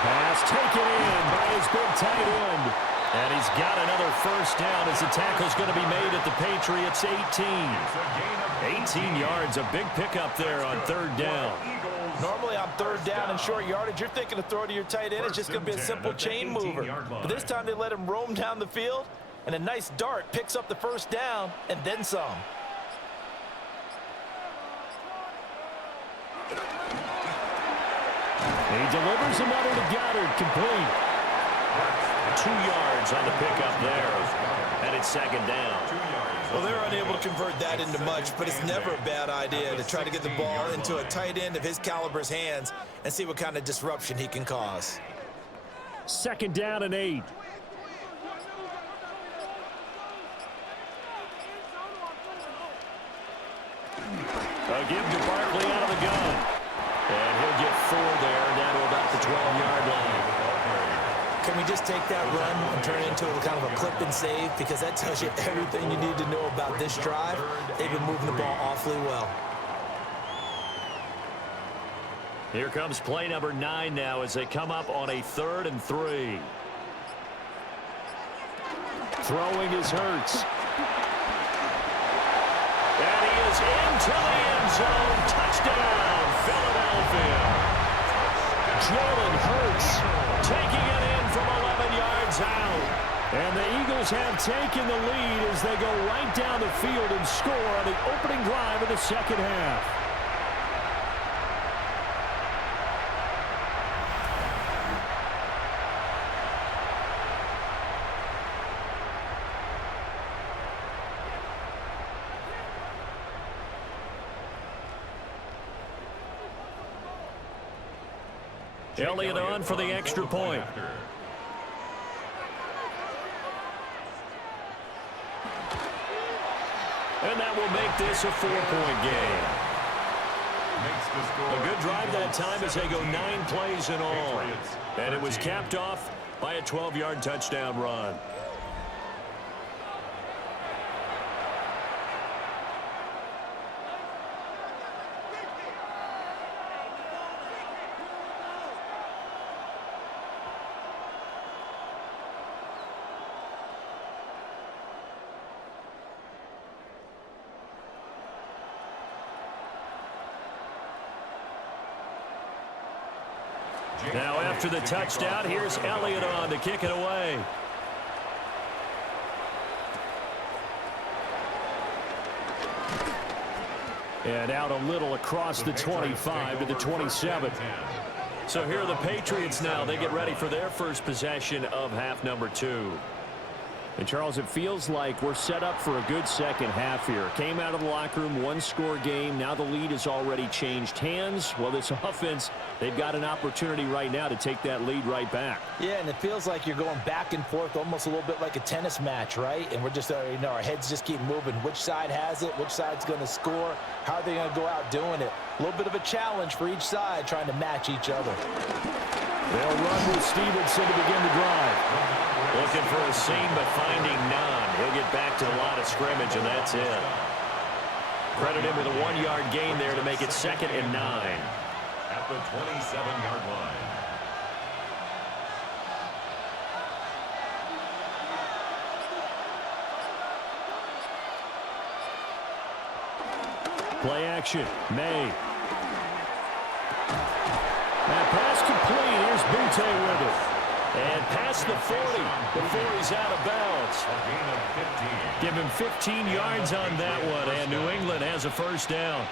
Pass taken in by his big tight end. And he's got another first down as the tackle's going to be made at the Patriots 18. 18 yards, a big pickup there on 3rd down. Normally on 3rd down and short yardage, you're thinking to throw to your tight end. It's just going to be a simple chain mover. But this time they let him roam down the field, and a nice dart picks up the first down and then some. He delivers another to Goddard, complete. 2 yards on the pickup there, and it's second down. Well, they're unable to convert that into much, but it's never a bad idea to try to get the ball into a tight end of his caliber's hands and see what kind of disruption he can cause. Second down and 8. A give to Barkley out of the gun. And he'll get 4 there, down to about the 12-yard line. Can we just take that run and turn it into a kind of a clip and save? Because that tells you everything you need to know about this drive. They've been moving the ball awfully well. Here comes play number 9 now as they come up on a 3rd and 3. Throwing is Hurts. And he is into the end zone. Touchdown, Philadelphia. Jalen Hurts taking it in from 11 yards out. And the Eagles have taken the lead as they go right down the field and score on the opening drive of the second half. Elliott on for the extra point. And that will make this a 4-point game. A good drive that time as they go 9 plays in all. And it was capped off by a 12-yard touchdown run. Now after the touchdown, here's Elliott on to kick it away. And out a little across the 25 to the 27. So here are the Patriots now. They get ready for their first possession of half number 2. And, Charles, it feels like we're set up for a good second half here. Came out of the locker room, 1-score game. Now the lead has already changed hands. Well, this offense, they've got an opportunity right now to take that lead right back. Yeah, and it feels like you're going back and forth almost a little bit like a tennis match, right? And we're just, our heads just keep moving. Which side has it? Which side's going to score? How are they going to go out doing it? A little bit of a challenge for each side trying to match each other. They'll run with Stevenson to begin the drive. Looking for a seam, but finding none. He'll get back to the line of scrimmage, and that's it. Credit him with a 1-yard gain there to make it 2nd and 9. At the 27-yard line. Play action. May. That pass complete. Here's Butte with it. And past the 40 before he's out of bounds. A gain of 15. Give him 15 yards on that one, and New England has a first down.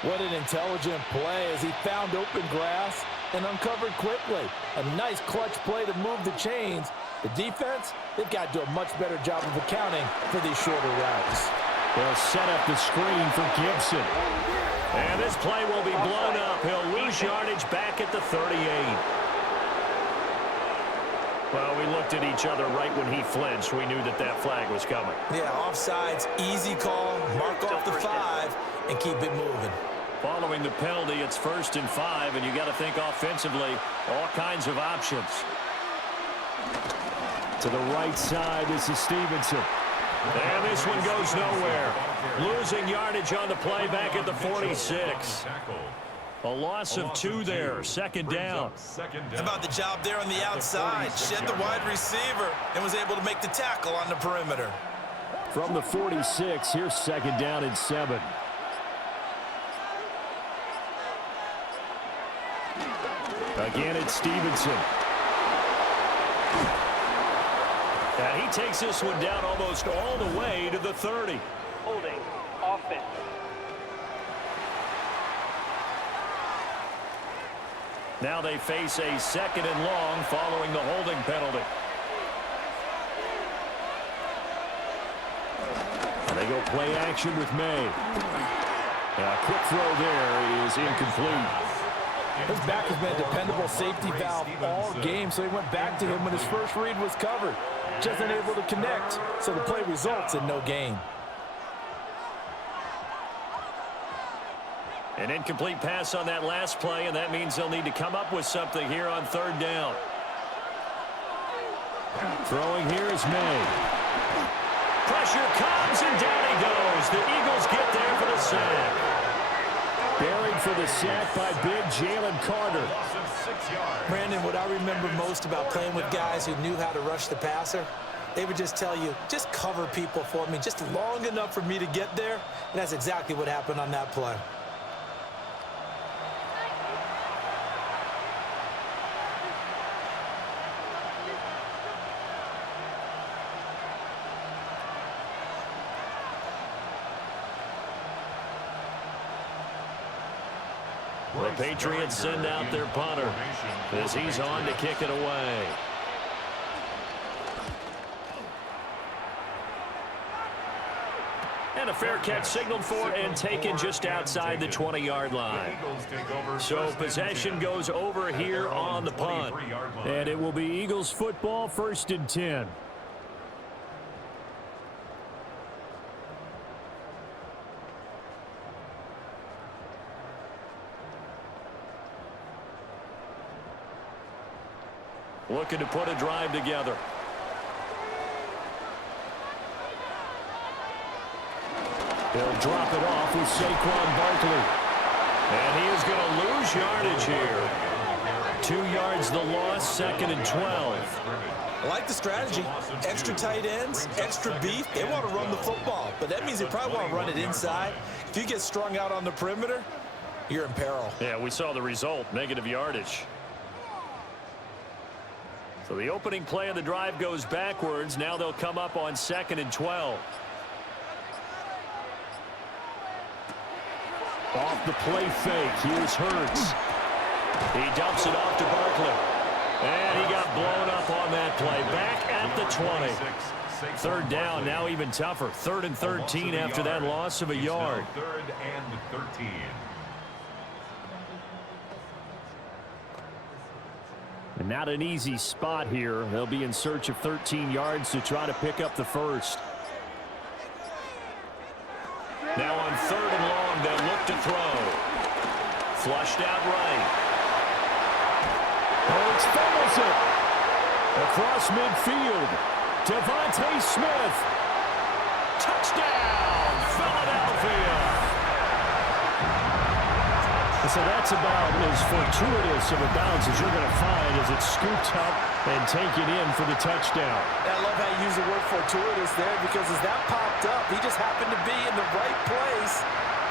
What an intelligent play as he found open grass and uncovered quickly. A nice clutch play to move the chains. The defense, they've got to do a much better job of accounting for these shorter routes. They'll set up the screen for Gibson. And this play will be blown up. He'll lose yardage back at the 38. Well, we looked at each other right when he flinched. We knew that that flag was coming. Yeah, offsides, easy call, mark off the 5, and keep it moving. Following the penalty, it's 1st and 5, and you got to think offensively, all kinds of options. To the right side, this is Stevenson. And this one goes nowhere. Losing yardage on the play back at the 46. A loss of 2 there, 2nd down. How about the job there on the outside? Shed the wide receiver and was able to make the tackle on the perimeter. From the 46, here's 2nd down and 7. Again, it's Stevenson. And he takes this one down almost all the way to the 30. Holding. Offense. Now they face a 2nd and long following the holding penalty. And they go play action with May. A quick throw there is incomplete. His back has been a dependable safety valve all game, so he went back to him when his first read was covered. Just unable to connect, so the play results in no gain. An incomplete pass on that last play, and that means they'll need to come up with something here on 3rd down. Throwing here is May. Pressure comes, and down he goes. The Eagles get there for the sack. Buried for the sack by big Jalen Carter. Brandon, what I remember most about playing with guys who knew how to rush the passer, they would just tell you, just cover people for me, just long enough for me to get there. And that's exactly what happened on that play. The Patriots send out their punter as he's on to kick it away. And a fair catch signaled for and taken just outside the 20-yard line. So possession goes over here on the punt. And it will be Eagles football, 1st and 10. Looking to put a drive together. He'll drop it off with Saquon Barkley. And he is going to lose yardage here. 2 yards the loss, 2nd and 12. I like the strategy. Extra tight ends, extra beef. They want to run the football, but that means they probably want to run it inside. If you get strung out on the perimeter, you're in peril. Yeah, we saw the result, negative yardage. So the opening play of the drive goes backwards. Now they'll come up on 2nd and 12. Off the play fake. Here's Hurts. He dumps it off to Barkley. And he got blown up on that play. Back at the 20. 3rd down, now even tougher. 3rd and 13 after that loss of a yard. 3rd and 13. And not an easy spot here. They'll be in search of 13 yards to try to pick up the first. Now on 3rd and long, they'll look to throw. Flushed out right. Hurts fumbles it. Across midfield. Devontae Smith. Touchdown, Philadelphia. So that's about as fortuitous of a bounce as you're going to find as it's scooped up and taken in for the touchdown. I love how you use the word fortuitous there, because as that popped up, he just happened to be in the right place,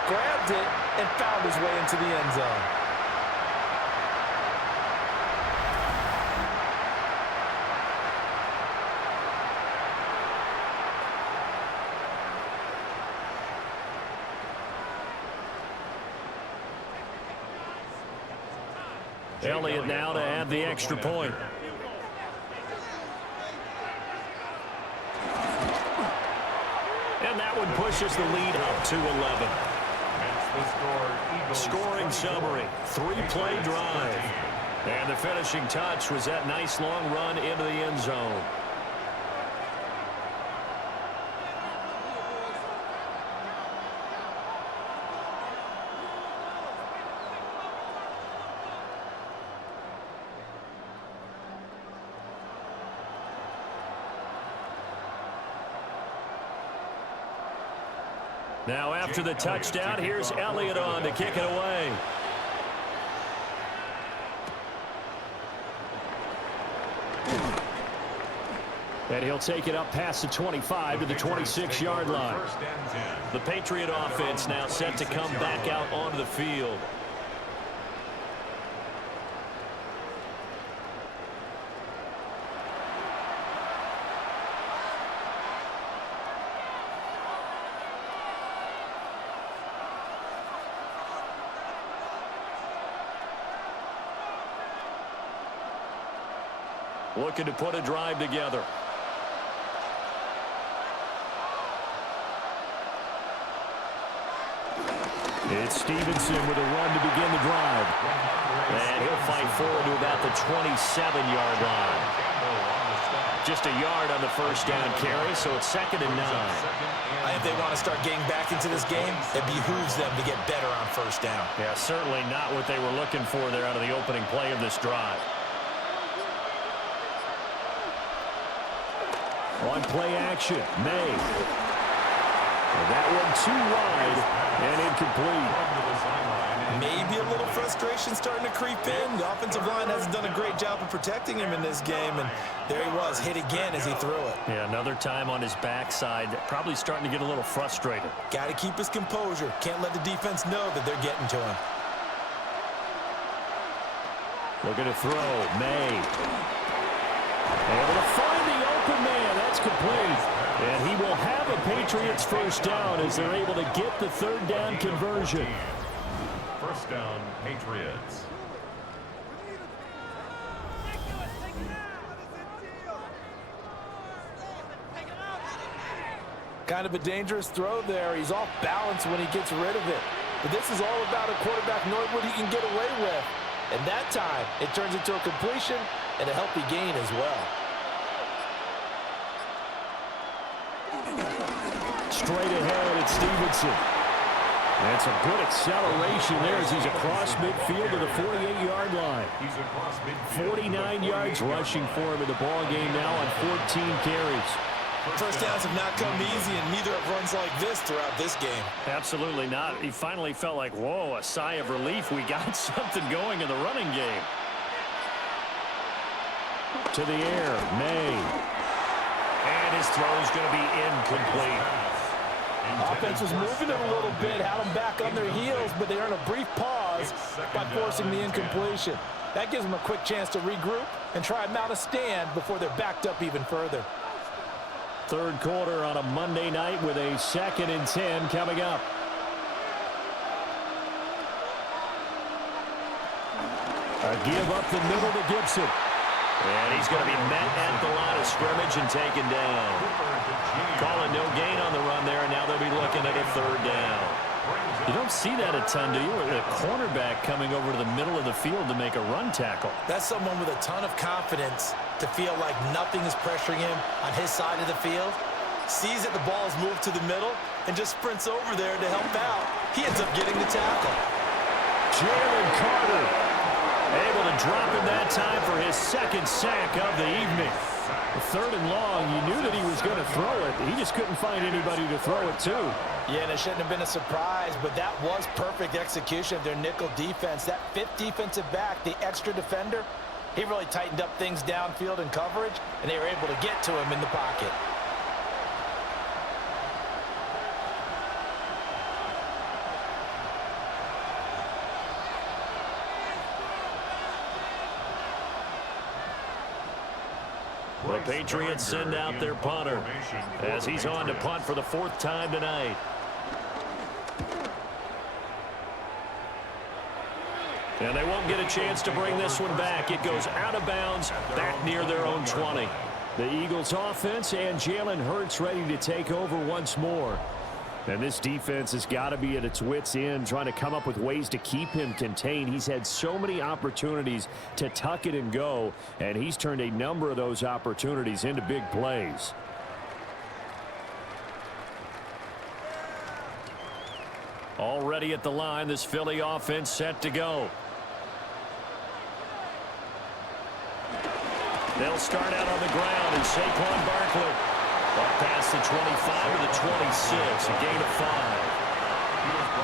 grabbed it, and found his way into the end zone. Elliott now to add the extra point. And that would push us the lead up to 11. Scoring summary, 3-play drive. And the finishing touch was that nice long run into the end zone. Now after the touchdown, here's Elliott on to kick it away. And he'll take it up past the 25 to the 26-yard line. The Patriot offense now set to come back out onto the field. Looking to put a drive together. It's Stevenson with a run to begin the drive. And he'll fight forward to about the 27-yard line. Just a yard on the first down carry, so it's 2nd and 9. If they want to start getting back into this game, it behooves them to get better on first down. Yeah, certainly not what they were looking for there out of the opening play of this drive. On play action, May. And that one too wide and incomplete. Maybe a little frustration starting to creep in. The offensive line hasn't done a great job of protecting him in this game, and there he was, hit again as he threw it. Yeah, another time on his backside, probably starting to get a little frustrated. Got to keep his composure. Can't let the defense know that they're getting to him. Looking to throw, May. Able to find the open man. That's complete. And he will have a Patriots first down as they're able to get the 3rd down conversion. First down, Patriots. Kind of a dangerous throw there. He's off balance when he gets rid of it. But this is all about a quarterback knowing what he can get away with. And that time, it turns into a completion and a healthy gain as well. Straight ahead, it's Stevenson. And some good acceleration there as he's across midfield to the 48-yard line. 49 yards rushing for him in the ball game now on 14 carries. First downs have not come easy, and neither have runs like this throughout this game. Absolutely not. He finally felt like, whoa, a sigh of relief. We got something going in the running game. To the air, May. And his throw is going to be incomplete. Offense was moving it a little bit, had them back on their heels, but they earn a brief pause by forcing the incompletion. That gives them a quick chance to regroup and try and mount a stand before they're backed up even further. 3rd quarter on a Monday night with a 2nd and 10 coming up. A give up the middle to Gibson. And he's going to be met at the line of scrimmage and taken down. Calling no gain on the run there, and now they'll be looking at a 3rd down. You don't see that a ton, do you? The cornerback coming over to the middle of the field to make a run tackle. That's someone with a ton of confidence to feel like nothing is pressuring him on his side of the field. Sees that the ball's moved to the middle and just sprints over there to help out. He ends up getting the tackle. Jalen Carter able to drop in that time for his 2nd sack of the evening. 3rd and long, you knew that he was going to throw it. He just couldn't find anybody to throw it to. Yeah, and it shouldn't have been a surprise, but that was perfect execution of their nickel defense. That 5th defensive back, the extra defender, he really tightened up things downfield in coverage, and they were able to get to him in the pocket. The Patriots send out their punter as he's on to punt for the 4th time tonight. And they won't get a chance to bring this one back. It goes out of bounds, back near their own 20. The Eagles offense and Jalen Hurts ready to take over once more. And this defense has got to be at its wits' end, trying to come up with ways to keep him contained. He's had so many opportunities to tuck it and go, and he's turned a number of those opportunities into big plays. Already at the line, this Philly offense set to go. They'll start out on the ground, and Saquon Barkley up past the 25 to the 26, a gain of 5.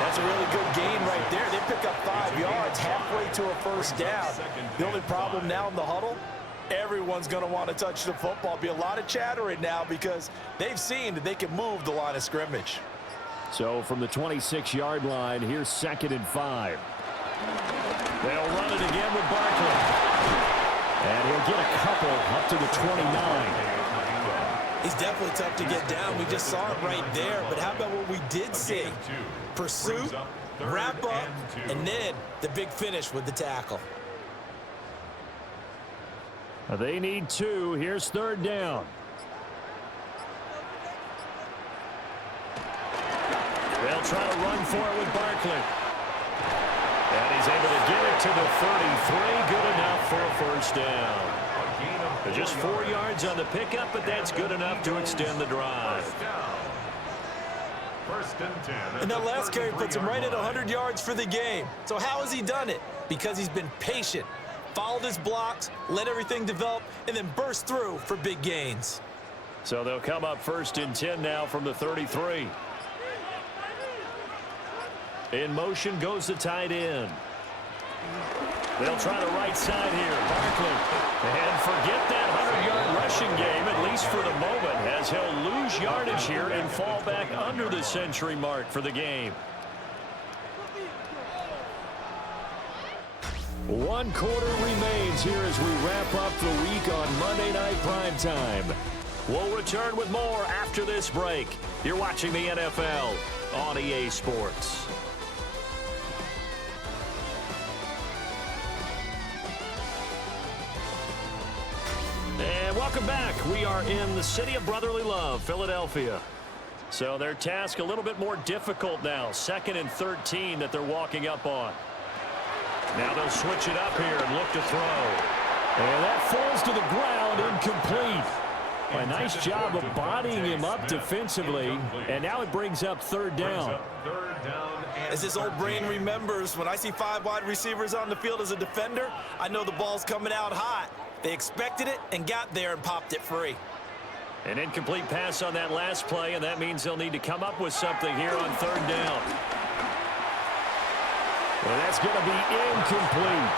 That's a really good gain right there. They pick up 5 yards halfway to a first down. The only problem now in the huddle, everyone's going to want to touch the football. Be a lot of chattering now because they've seen that they can move the line of scrimmage. So from the 26-yard line, here's 2nd and 5. They'll run it again with Barkley. And he'll get a couple up to the 29. He's definitely tough to get down. We just saw it right there. But how about what we did see? Pursuit, wrap up, and then the big finish with the tackle. They need 2. Here's 3rd down. They'll try to run for it with Barkley. And he's able to get it to the 33. Good enough for a first down. Just 4 yards on the pickup, but that's good enough to extend the drive. And that last carry puts him right at 100 yards for the game. So how has he done it? Because he's been patient, followed his blocks, let everything develop, and then burst through for big gains. So they'll come up 1st and 10 now from the 33. In motion goes the tight end. They'll try the right side here. Barkley. And forget that 100-yard rushing game, at least for the moment, as he'll lose yardage here and fall back under the century mark for the game. 1 quarter remains here as we wrap up the week on Monday Night Primetime. We'll return with more after this break. You're watching the NFL on EA Sports. And welcome back. We are in the city of brotherly love, Philadelphia. So their task a little bit more difficult now. 2nd and 13 that they're walking up on. Now they'll switch it up here and look to throw. And that falls to the ground, incomplete. A nice job of bodying him up defensively. And now it brings up 3rd down. As his old brain remembers, when I see 5 wide receivers on the field as a defender, I know the ball's coming out hot. They expected it and got there and popped it free. An incomplete pass on that last play, and that means they'll need to come up with something here on 3rd down. Well, that's going to be incomplete.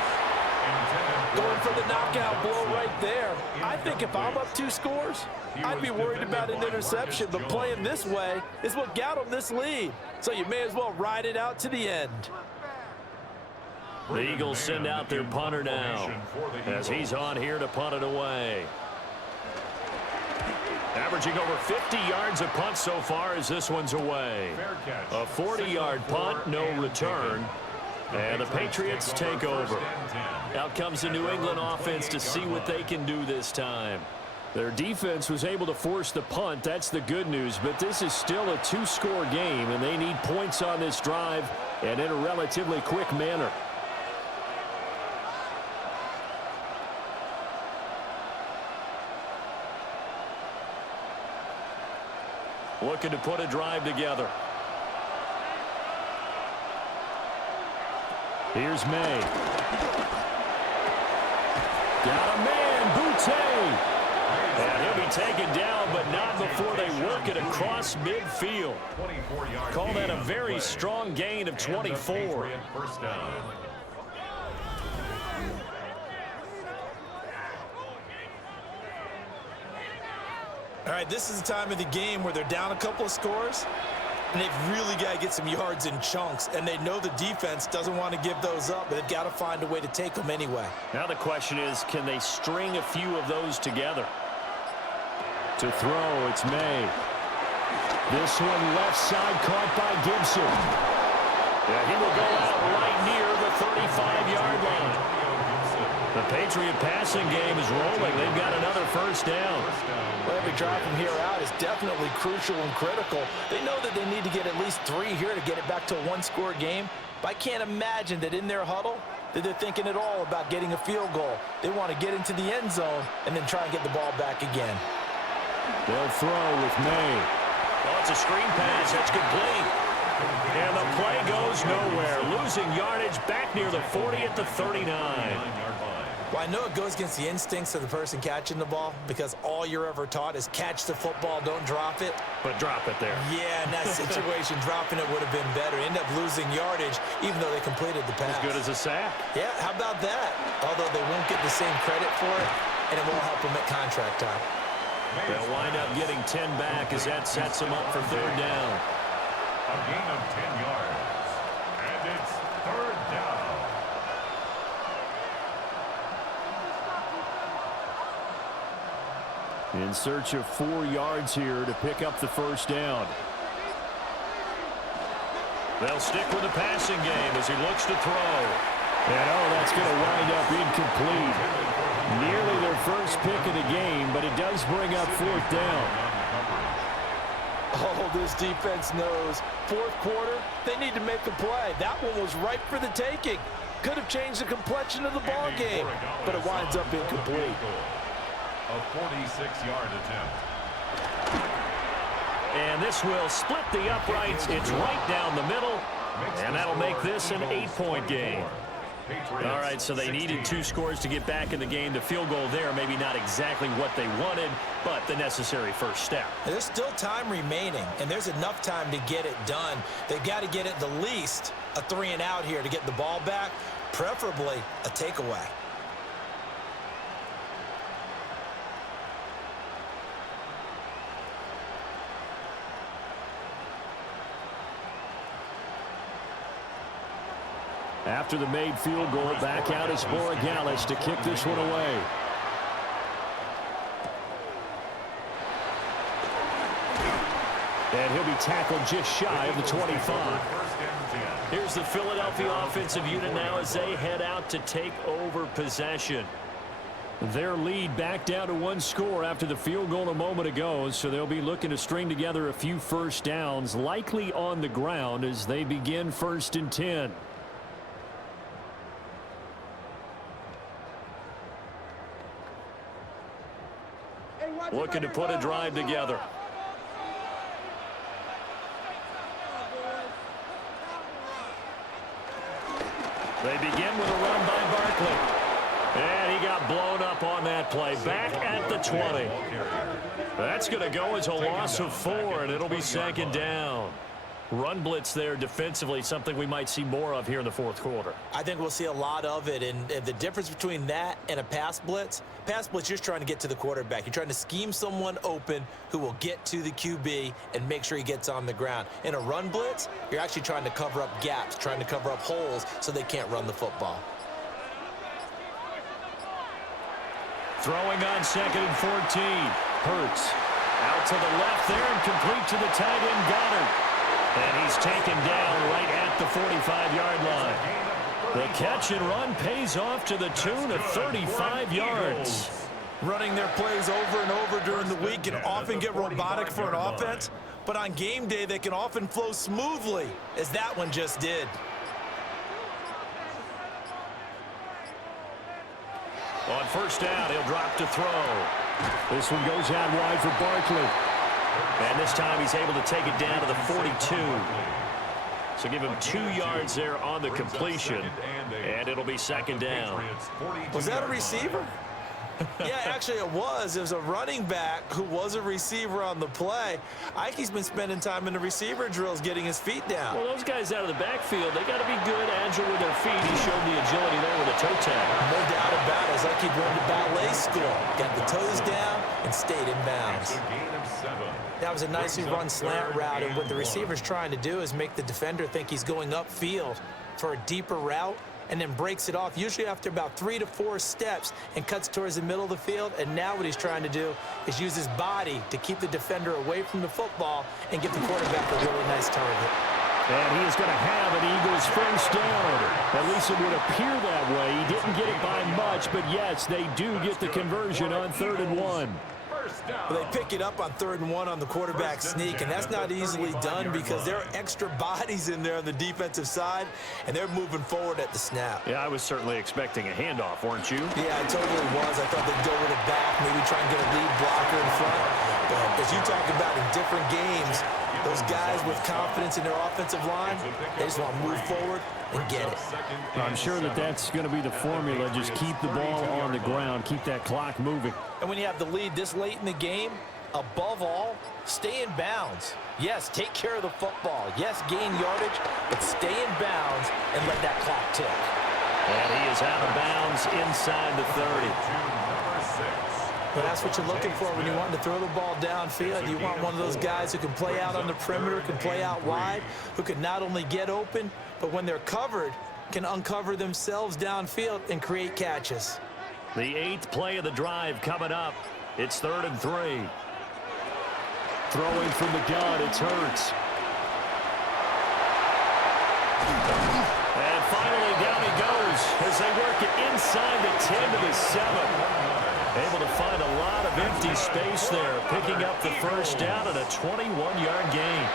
Going for the knockout blow right there. I think if I'm up 2 scores, I'd be worried about an interception, but playing this way is what got them this lead. So you may as well ride it out to the end. The Eagles send out their punter now as he's on here to punt it away. Averaging over 50 yards a punt so far as this one's away. A 40-yard punt, no return. And the Patriots take over. Out comes the New England offense to see what they can do this time. Their defense was able to force the punt. That's the good news. But this is still a 2-score game, and they need points on this drive and in a relatively quick manner. Looking to put a drive together. Here's May. Got a man, Boutte. And he'll be taken down, but not before they work it across midfield. Call that a very strong gain of 24. All right, this is the time of the game where they're down a couple of scores, and they've really got to get some yards in chunks, and they know the defense doesn't want to give those up, but they've got to find a way to take them anyway. Now the question is, can they string a few of those together? To throw, it's May. This one left side caught by Gibson. Yeah, he will go out right near the 35-yard line. The Patriot passing game is rolling. They've got another first down. Well, every drive from here out is definitely crucial and critical. They know that they need to get at least 3 here to get it back to a one-score game. But I can't imagine that in their huddle that they're thinking at all about getting a field goal. They want to get into the end zone and then try and get the ball back again. They'll throw with May. Oh, it's a screen pass. That's complete. And the play goes nowhere. Losing yardage back near the 40 at the 39. Well, I know it goes against the instincts of the person catching the ball because all you're ever taught is catch the football, don't drop it. But drop it there. Yeah, in that situation, dropping it would have been better. End up losing yardage even though they completed the pass. As good as a sack. Yeah, how about that? Although they won't get the same credit for it, and it won't help them at contract time. They'll wind up getting 10 back as that sets them up for third down. A gain of 10 yards. And it's third down. In search of 4 yards here to pick up the first down. They'll stick with the passing game as he looks to throw. And that's going to wind up incomplete. Nearly their first pick of the game, but it does bring up fourth down. Oh, this defense knows. Fourth quarter, they need to make a play. That one was ripe for the taking. Could have changed the complexion of the ball game, but it winds up incomplete. A 46-yard attempt. And this will split the uprights. It's right down the middle, and that'll make this an 8-point game. All right, so they needed 2 scores to get back in the game. The field goal there, maybe not exactly what they wanted, but the necessary first step. There's still time remaining, and there's enough time to get it done. They've got to get at the least a 3-and-out here to get the ball back, preferably a takeaway. After the made field goal, back out is Borregales to kick this one away. And he'll be tackled just shy of the 25. Here's the Philadelphia offensive unit now as they head out to take over possession. Their lead back down to 1 score after the field goal a moment ago, so they'll be looking to string together a few first downs, likely on the ground as they begin 1st and 10. Looking to put a drive together. They begin with a run by Barkley. And he got blown up on that play. Back at the 20. That's going to go as a loss of 4, and it'll be 2nd down. Run blitz there defensively, something we might see more of here in the 4th quarter. I think we'll see a lot of it, and the difference between that and a pass blitz, you're just trying to get to the quarterback. You're trying to scheme someone open who will get to the QB and make sure he gets on the ground. In a run blitz, you're actually trying to cover up gaps, trying to cover up holes so they can't run the football. Throwing on 2nd and 14. Hurts out to the left there and complete to the tight end Goddard. And he's taken down right at the 45-yard line. The catch and run pays off to the tune of 35 yards. Running their plays over and over during the week can often get robotic for an offense, but on game day they can often flow smoothly, as that one just did. On 1st down, he'll drop to throw. This one goes out wide for Barkley. And this time he's able to take it down to the 42. So give him 2 yards there on the completion. And it'll be 2nd down. Was that a receiver? Yeah, actually it was. It was a running back who was a receiver on the play. Ike's been spending time in the receiver drills getting his feet down. Well, those guys out of the backfield, they got to be good, agile with their feet. He showed the agility there with a toe tag. No doubt about it. It's like he'd run to ballet school. Got the toes down and stayed in bounds. That was a nicely run slant route, and what the receiver's trying to do is make the defender think he's going upfield for a deeper route, and then breaks it off, usually after about 3 to 4 steps, and cuts towards the middle of the field. And now what he's trying to do is use his body to keep the defender away from the football and give the quarterback a really nice target. And he is going to have an Eagles first down. At least it would appear that way. He didn't get it by much, but yes, they do get the conversion on 3rd and 1. Well, they pick it up on 3rd and 1 on the quarterback sneak, and that's not easily done because there are extra bodies in there on the defensive side, and they're moving forward at the snap. Yeah, I was certainly expecting a handoff, weren't you? Yeah, I totally was. I thought they'd go with it back, maybe try and get a lead blocker in front. But as you talk about in different games, those guys with confidence in their offensive line, they just want to move forward and get it. I'm sure that that's going to be the formula. Just keep the ball on the ground, keep that clock moving. And when you have the lead this late in the game, above all, stay in bounds. Yes, take care of the football. Yes, gain yardage, but stay in bounds and let that clock tick. And he is out of bounds inside the 30. But that's what you're looking for when you want to throw the ball downfield. You want one of those guys who can play out on the perimeter, can play out wide, who can not only get open, but when they're covered, can uncover themselves downfield and create catches. The 8th play of the drive coming up. It's 3rd and 3. Throwing from the gun, it's Hurts. And finally, down he goes as they work it inside the 10 to the 7. Able to find a lot of empty space there, picking up the first down at a 21-yard gain.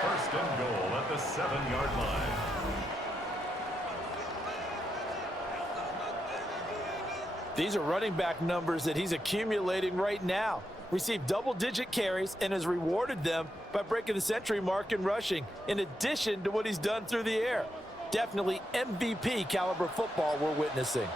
1st and goal at the 7-yard line. These are running back numbers that he's accumulating right now. Received double-digit carries and has rewarded them by breaking the century mark in rushing, in addition to what he's done through the air. Definitely MVP caliber football we're witnessing.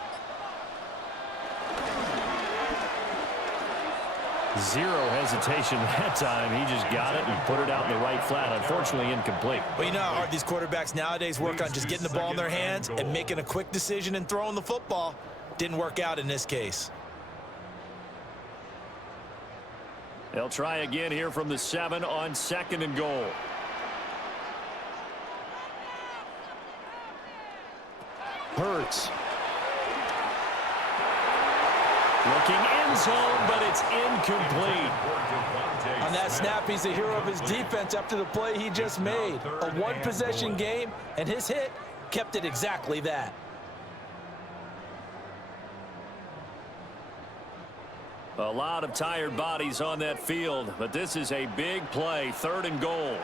Zero hesitation that time. He just got it and put it out in the right flat. Unfortunately, incomplete. Well, you know how hard these quarterbacks nowadays work on just getting the ball in their hands and making a quick decision and throwing the football. Didn't work out in this case. They'll try again here from the 7 on 2nd and goal. Hurts. Looking end zone, but it's incomplete. On that snap, he's the hero of his defense after the play he just made. A one-possession game, and his hit kept it exactly that. A lot of tired bodies on that field, but this is a big play. 3rd and goal.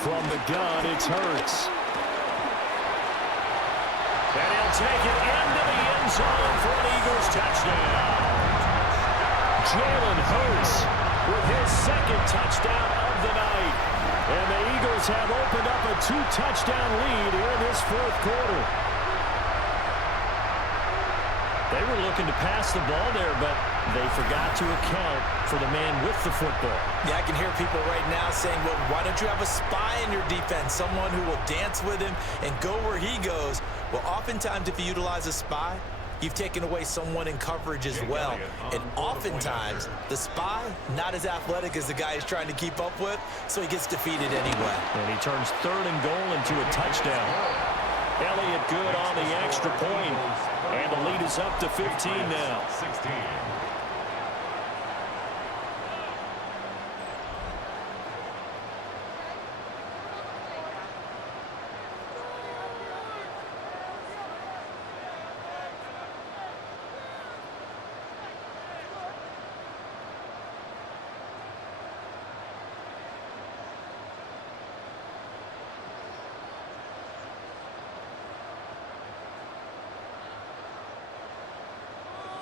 From the gun, it's Hurts. And he'll take it into the end zone for an Eagles touchdown. Jalen Hurts with his 2nd touchdown of the night. And the Eagles have opened up a 2-touchdown lead here in this 4th quarter. They were looking to pass the ball there, but they forgot to account for the man with the football. Yeah, I can hear people right now saying, well, why don't you have a spy in your defense, someone who will dance with him and go where he goes? Well, oftentimes if you utilize a spy, you've taken away someone in coverage as well. And oftentimes, the spy, not as athletic as the guy he's trying to keep up with, so he gets defeated anyway. And he turns 3rd and goal into a touchdown. Elliott good on the extra point. And the lead is up to 15 now. 16.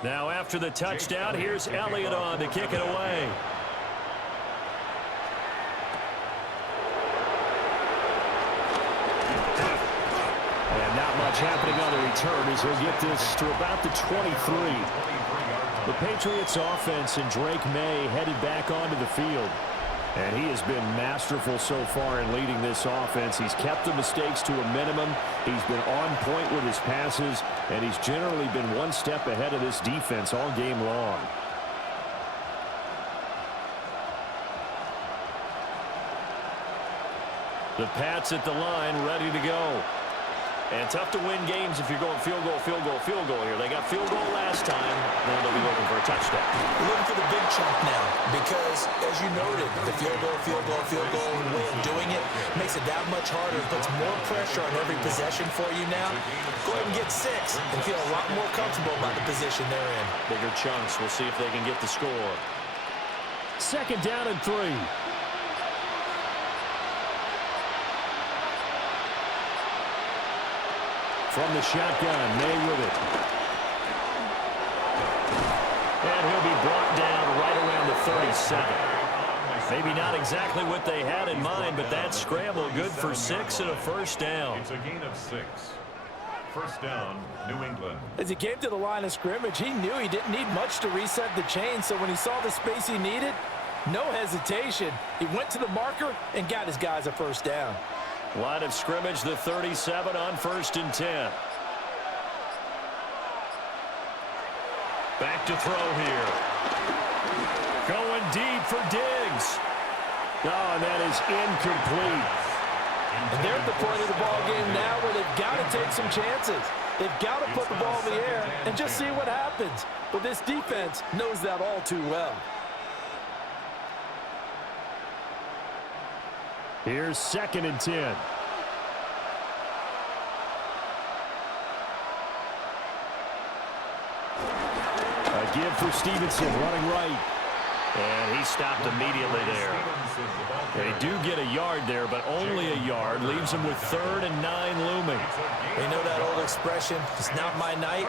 Now after the touchdown, here's Elliott on to kick it away. And not much happening on the return as he'll get this to about the 23. The Patriots offense and Drake May headed back onto the field. And he has been masterful so far in leading this offense. He's kept the mistakes to a minimum. He's been on point with his passes, and he's generally been one step ahead of this defense all game long. The Pats at the line, ready to go. And tough to win games if you're going field goal, field goal, field goal here. They got field goal last time. Now they'll be looking for a touchdown. We're looking for the big chunk now because, as you noted, the field goal, field goal, field goal makes it that much harder. It puts more pressure on every possession for you now. Go ahead and get 6 and feel a lot more comfortable about the position they're in. Bigger chunks. We'll see if they can get the score. 2nd down and 3. From the shotgun, May with it. And he'll be brought down right around the 37. Maybe not exactly what they had in mind, but that scramble good for 6 and a first down. It's a gain of 6. First down, New England. As he came to the line of scrimmage, he knew he didn't need much to reset the chain, so when he saw the space he needed, no hesitation. He went to the marker and got his guys a first down. Line of scrimmage, the 37 on 1st and 10. Back to throw here. Going deep for Diggs. Oh, and that is incomplete. And they're at the point of the ball game now where they've got to take some chances. They've got to put the ball in the air and just see what happens. But this defense knows that all too well. Here's 2nd and 10. A give for Stevenson, running right. And he stopped immediately there. They do get a yard there, but only a yard. Leaves them with 3rd and 9 looming. You know that old expression, it's not my night?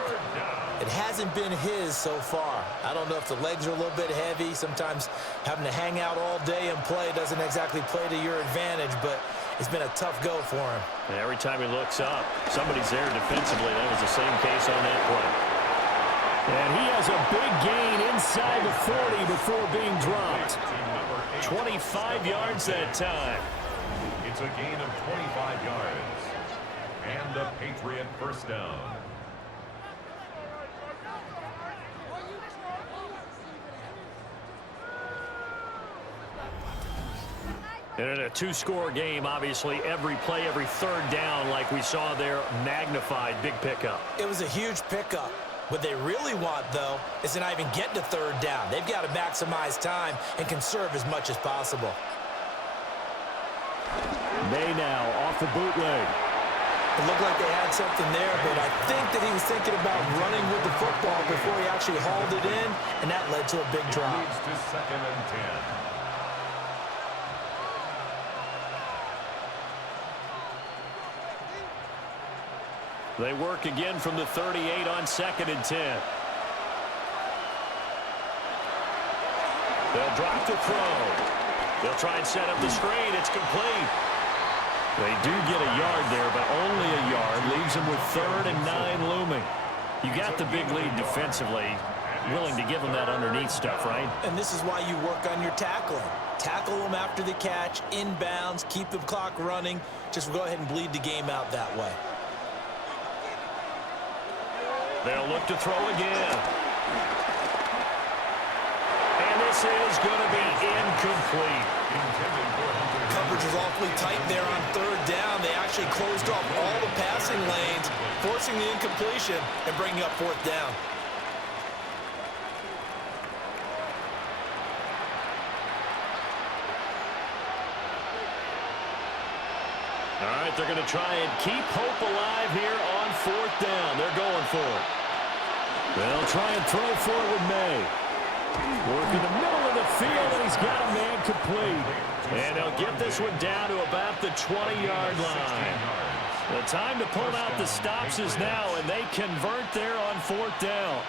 It hasn't been his so far. I don't know if the legs are a little bit heavy. Sometimes having to hang out all day and play doesn't exactly play to your advantage, but it's been a tough go for him. And every time he looks up, somebody's there defensively. That was the same case on that play. And he has a big gain inside the 40 before being dropped. 25 yards that time. It's a gain of 25 yards. And a Patriot first down. And in a 2-score game, obviously, every play, every 3rd down, like we saw there, magnified. Big pickup. It was a huge pickup. What they really want, though, is to not even get to 3rd down. They've got to maximize time and conserve as much as possible. May now off the bootleg. It looked like they had something there, but I think that he was thinking about running with the football before he actually hauled it in, and that led to a big drop. Leads to 2nd and 10. They work again from the 38 on 2nd and 10. They'll drop the throw. They'll try and set up the screen. It's complete. They do get a yard there, but only a yard. Leaves them with 3rd and 9 looming. You got the big lead defensively. Willing to give them that underneath stuff, right? And this is why you work on your tackling. Tackle them after the catch, inbounds, keep the clock running. Just go ahead and bleed the game out that way. They'll look to throw again. And this is going to be incomplete. Coverage was awfully tight there on 3rd down. They actually closed off all the passing lanes, forcing the incompletion and bringing up 4th down. All right, they're going to try and keep hope alive here on 4th down. They're going for it. They'll try and throw for it with May. Work in the middle of the field, and he's got a man complete. And they'll get this one down to about the 20-yard line. The time to pull out the stops is now, and they convert there on 4th down.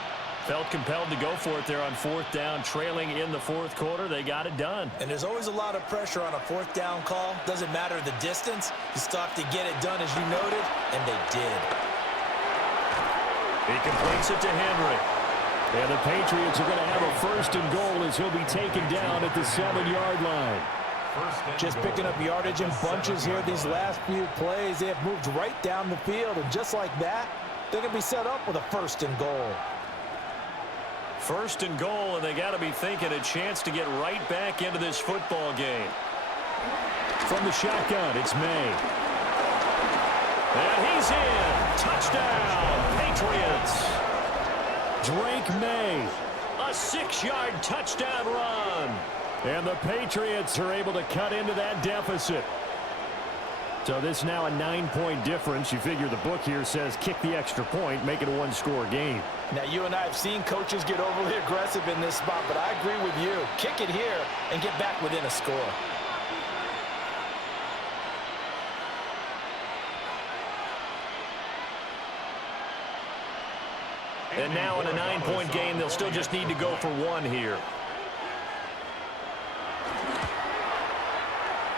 Felt compelled to go for it there on 4th down, trailing in the 4th quarter. They got it done. And there's always a lot of pressure on a 4th down call. Doesn't matter the distance. You still have to get it done, as you noted, and they did. He completes it to Henry. And the Patriots are going to have a 1st and goal as he'll be taken down at the 7-yard line. Just picking up yardage in bunches here these last few plays. They have moved right down the field, and just like that, they're going to be set up with a 1st and goal. 1st and goal, and they got to be thinking a chance to get right back into this football game. From the shotgun, it's May. And he's in. Touchdown, Patriots. Drake May, a 6-yard touchdown run. And the Patriots are able to cut into that deficit. So this is now a 9-point difference. You figure the book here says kick the extra point, make it a one-score game. Now, you and I have seen coaches get overly aggressive in this spot, but I agree with you. Kick it here and get back within a score. And now in a 9-point game, they'll still just need to go for one here.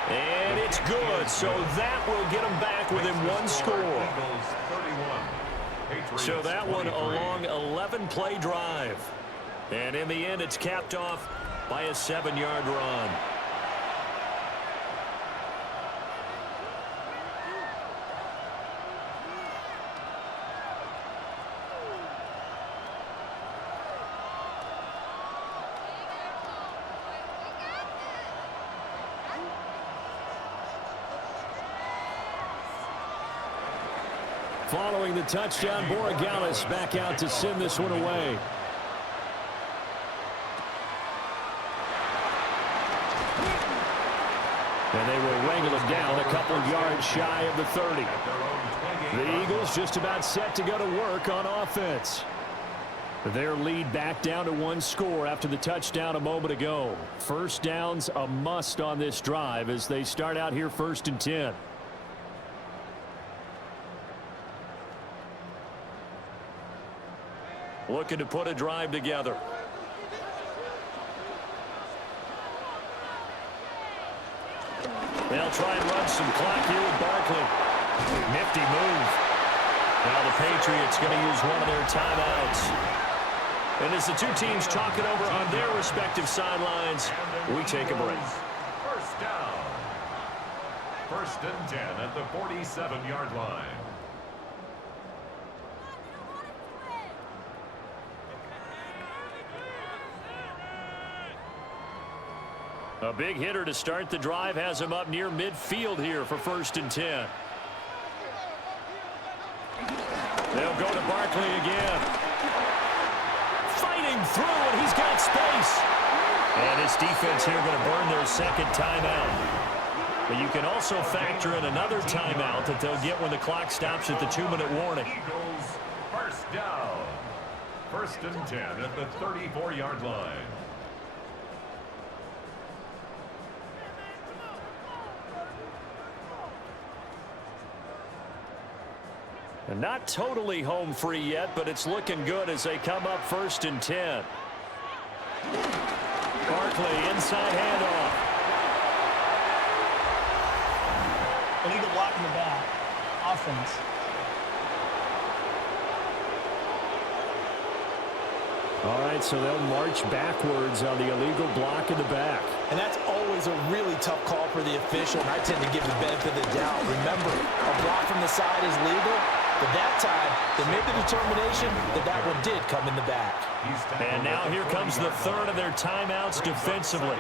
And it's good, so that will get them back within one score. So that one a long 11-play drive. And in the end, it's capped off by a 7-yard run. Following the touchdown, Borregales back out to send this one away. And they will wrangle it down a couple yards shy of the 30. The Eagles just about set to go to work on offense. Their lead back down to one score after the touchdown a moment ago. First down's a must on this drive as they start out here 1st and 10. Looking to put a drive together. They'll try and run some clock here with Barkley. Nifty move. Now the Patriots going to use one of their timeouts. And as the two teams talk it over on their respective sidelines, we take a break. First down. 1st and 10 at the 47-yard line. A big hitter to start the drive has him up near midfield here for 1st and 10. They'll go to Barkley again. Fighting through, and he's got space. And this defense here going to burn their second timeout. But you can also factor in another timeout that they'll get when the clock stops at the 2-minute warning. Eagles, first down. 1st and 10 at the 34-yard line. And not totally home free yet, but it's looking good as they come up 1st and 10. Barkley inside handoff. Illegal block in the back. Offense. All right, so they'll march backwards on the illegal block in the back. And that's always a really tough call for the official, and I tend to give the benefit of the doubt. Remember, a block from the side is legal, but that time, they made the determination that that one did come in the back. And now here comes the third of their timeouts defensively.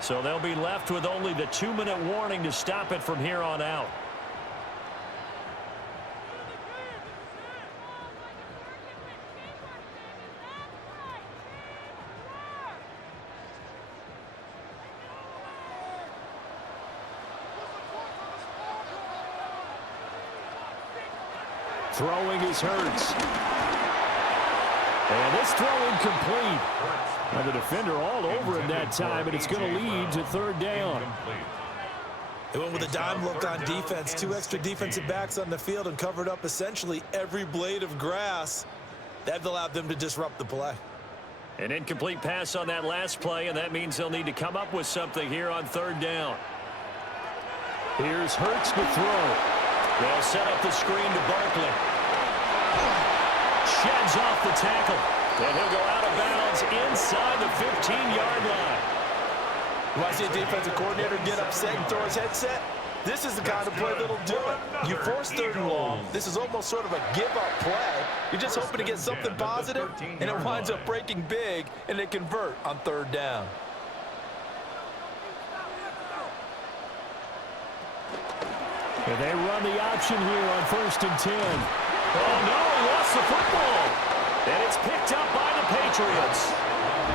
So they'll be left with only the 2-minute warning to stop it from here on out. Throwing is Hurts. And this throw incomplete. Now the defender all over him that time, and it's going to lead to 3rd down. They went with a dime look on defense. 2 extra defensive backs on the field and covered up essentially every blade of grass. That allowed them to disrupt the play. An incomplete pass on that last play, and that means they'll need to come up with something here on 3rd down. Here's Hurts to throw. They'll set up the screen to Barkley. Sheds off the tackle. And he'll go out of bounds inside the 15-yard line. You want to see a defensive coordinator get upset and throw his headset? This is the kind of play that'll do it. You force 3rd and long. This is almost sort of a give-up play. You're just hoping to get something positive, and it winds up breaking big, and they convert on 3rd down. And they run the option here on 1st and 10. Oh, no, he lost the football. And it's picked up by the Patriots.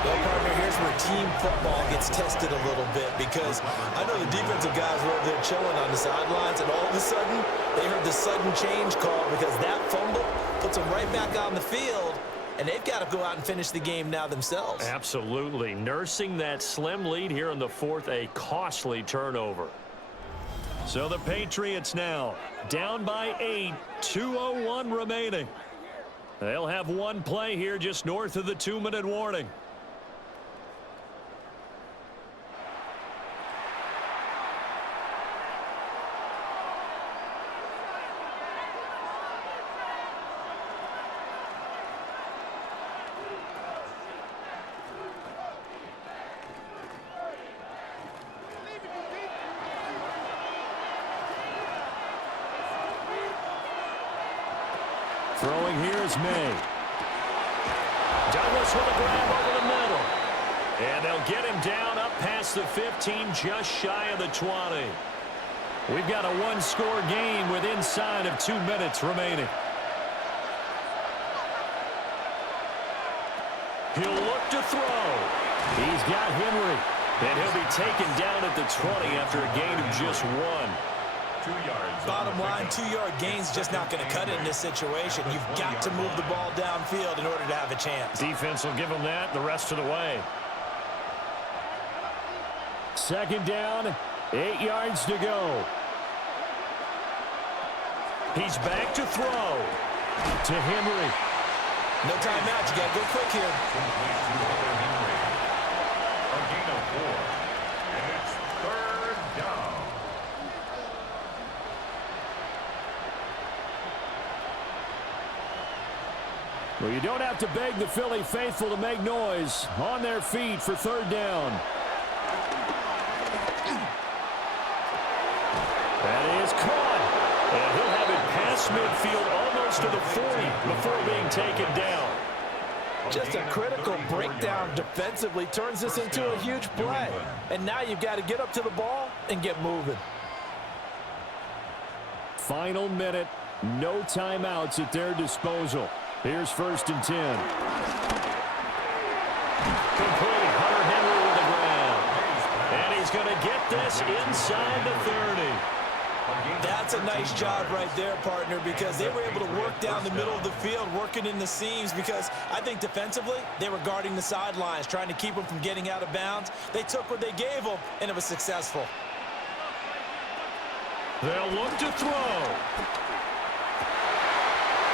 Well, partner, here's where team football gets tested a little bit because I know the defensive guys were over there chilling on the sidelines, and all of a sudden, they heard the sudden change call because that fumble puts them right back on the field, and they've got to go out and finish the game now themselves. Absolutely. Nursing that slim lead here in the fourth, a costly turnover. So the Patriots now down by 8, 2:01 remaining. They'll have one play here just north of the 2-minute warning. Throwing here is May. Douglas with a grab over the middle. And they'll get him down up past the 15, just shy of the 20. We've got a one-score game with inside of 2 minutes remaining. He'll look to throw. He's got Henry. And he'll be taken down at the 20 after a gain of just 1. 2 yards. Bottom line, 2-yard gain's just not going to cut it in this situation. You've got to move the ball downfield in order to have a chance. Defense will give him that the rest of the way. Second down, 8 yards to go. He's back to throw to Henry. No timeout. You got to go quick here. A gain of 4. And it's 3rd down. Well, you don't have to beg the Philly faithful to make noise. On their feet for 3rd down. That is caught. And he'll have it past midfield almost to the 40 before being taken down. Just a critical breakdown defensively turns this into a huge play. And now you've got to get up to the ball and get moving. Final minute. No timeouts at their disposal. Here's 1st and 10. Complete. Hunter Henry with the grab. And he's going to get this inside the 30. That's a nice job right there, partner, because they were able to work down the middle of the field, working in the seams, because I think defensively they were guarding the sidelines, trying to keep them from getting out of bounds. They took what they gave them, and it was successful. They'll look to throw.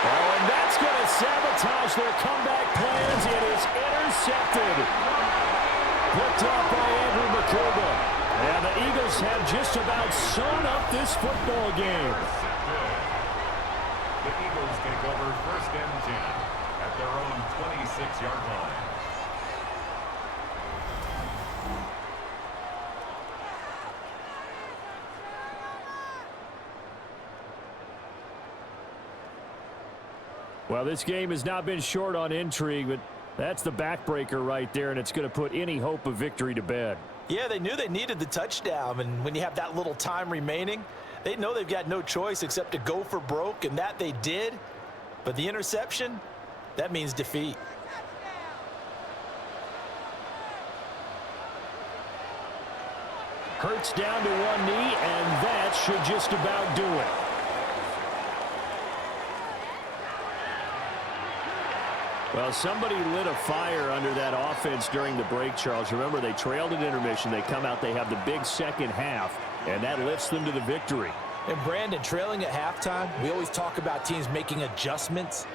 Oh, and that's going to sabotage their comeback plans. It is intercepted. Picked up by Andrew McCurba. And the Eagles have just about sewn up this football game. The Eagles take over 1st and 10 at their own 26-yard line. Well, this game has not been short on intrigue, but that's the backbreaker right there, and it's going to put any hope of victory to bed. Yeah, they knew they needed the touchdown, and when you have that little time remaining, they know they've got no choice except to go for broke, and that they did. But the interception, that means defeat. Hurts down to one knee, and that should just about do it. Well, somebody lit a fire under that offense during the break, Charles. Remember, they trailed at intermission. They come out, they have the big second half, and that lifts them to the victory. And Brandon, trailing at halftime, we always talk about teams making adjustments.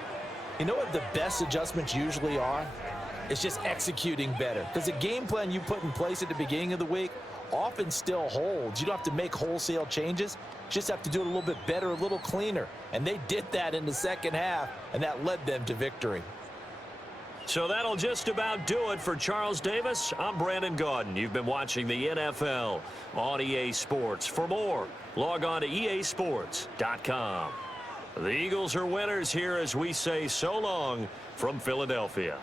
You know what the best adjustments usually are? It's just executing better. Because the game plan you put in place at the beginning of the week often still holds. You don't have to make wholesale changes. You just have to do it a little bit better, a little cleaner. And they did that in the second half, and that led them to victory. So that'll just about do it for Charles Davis. I'm Brandon Gaudin. You've been watching the NFL on EA Sports. For more, log on to easports.com. The Eagles are winners here as we say so long from Philadelphia.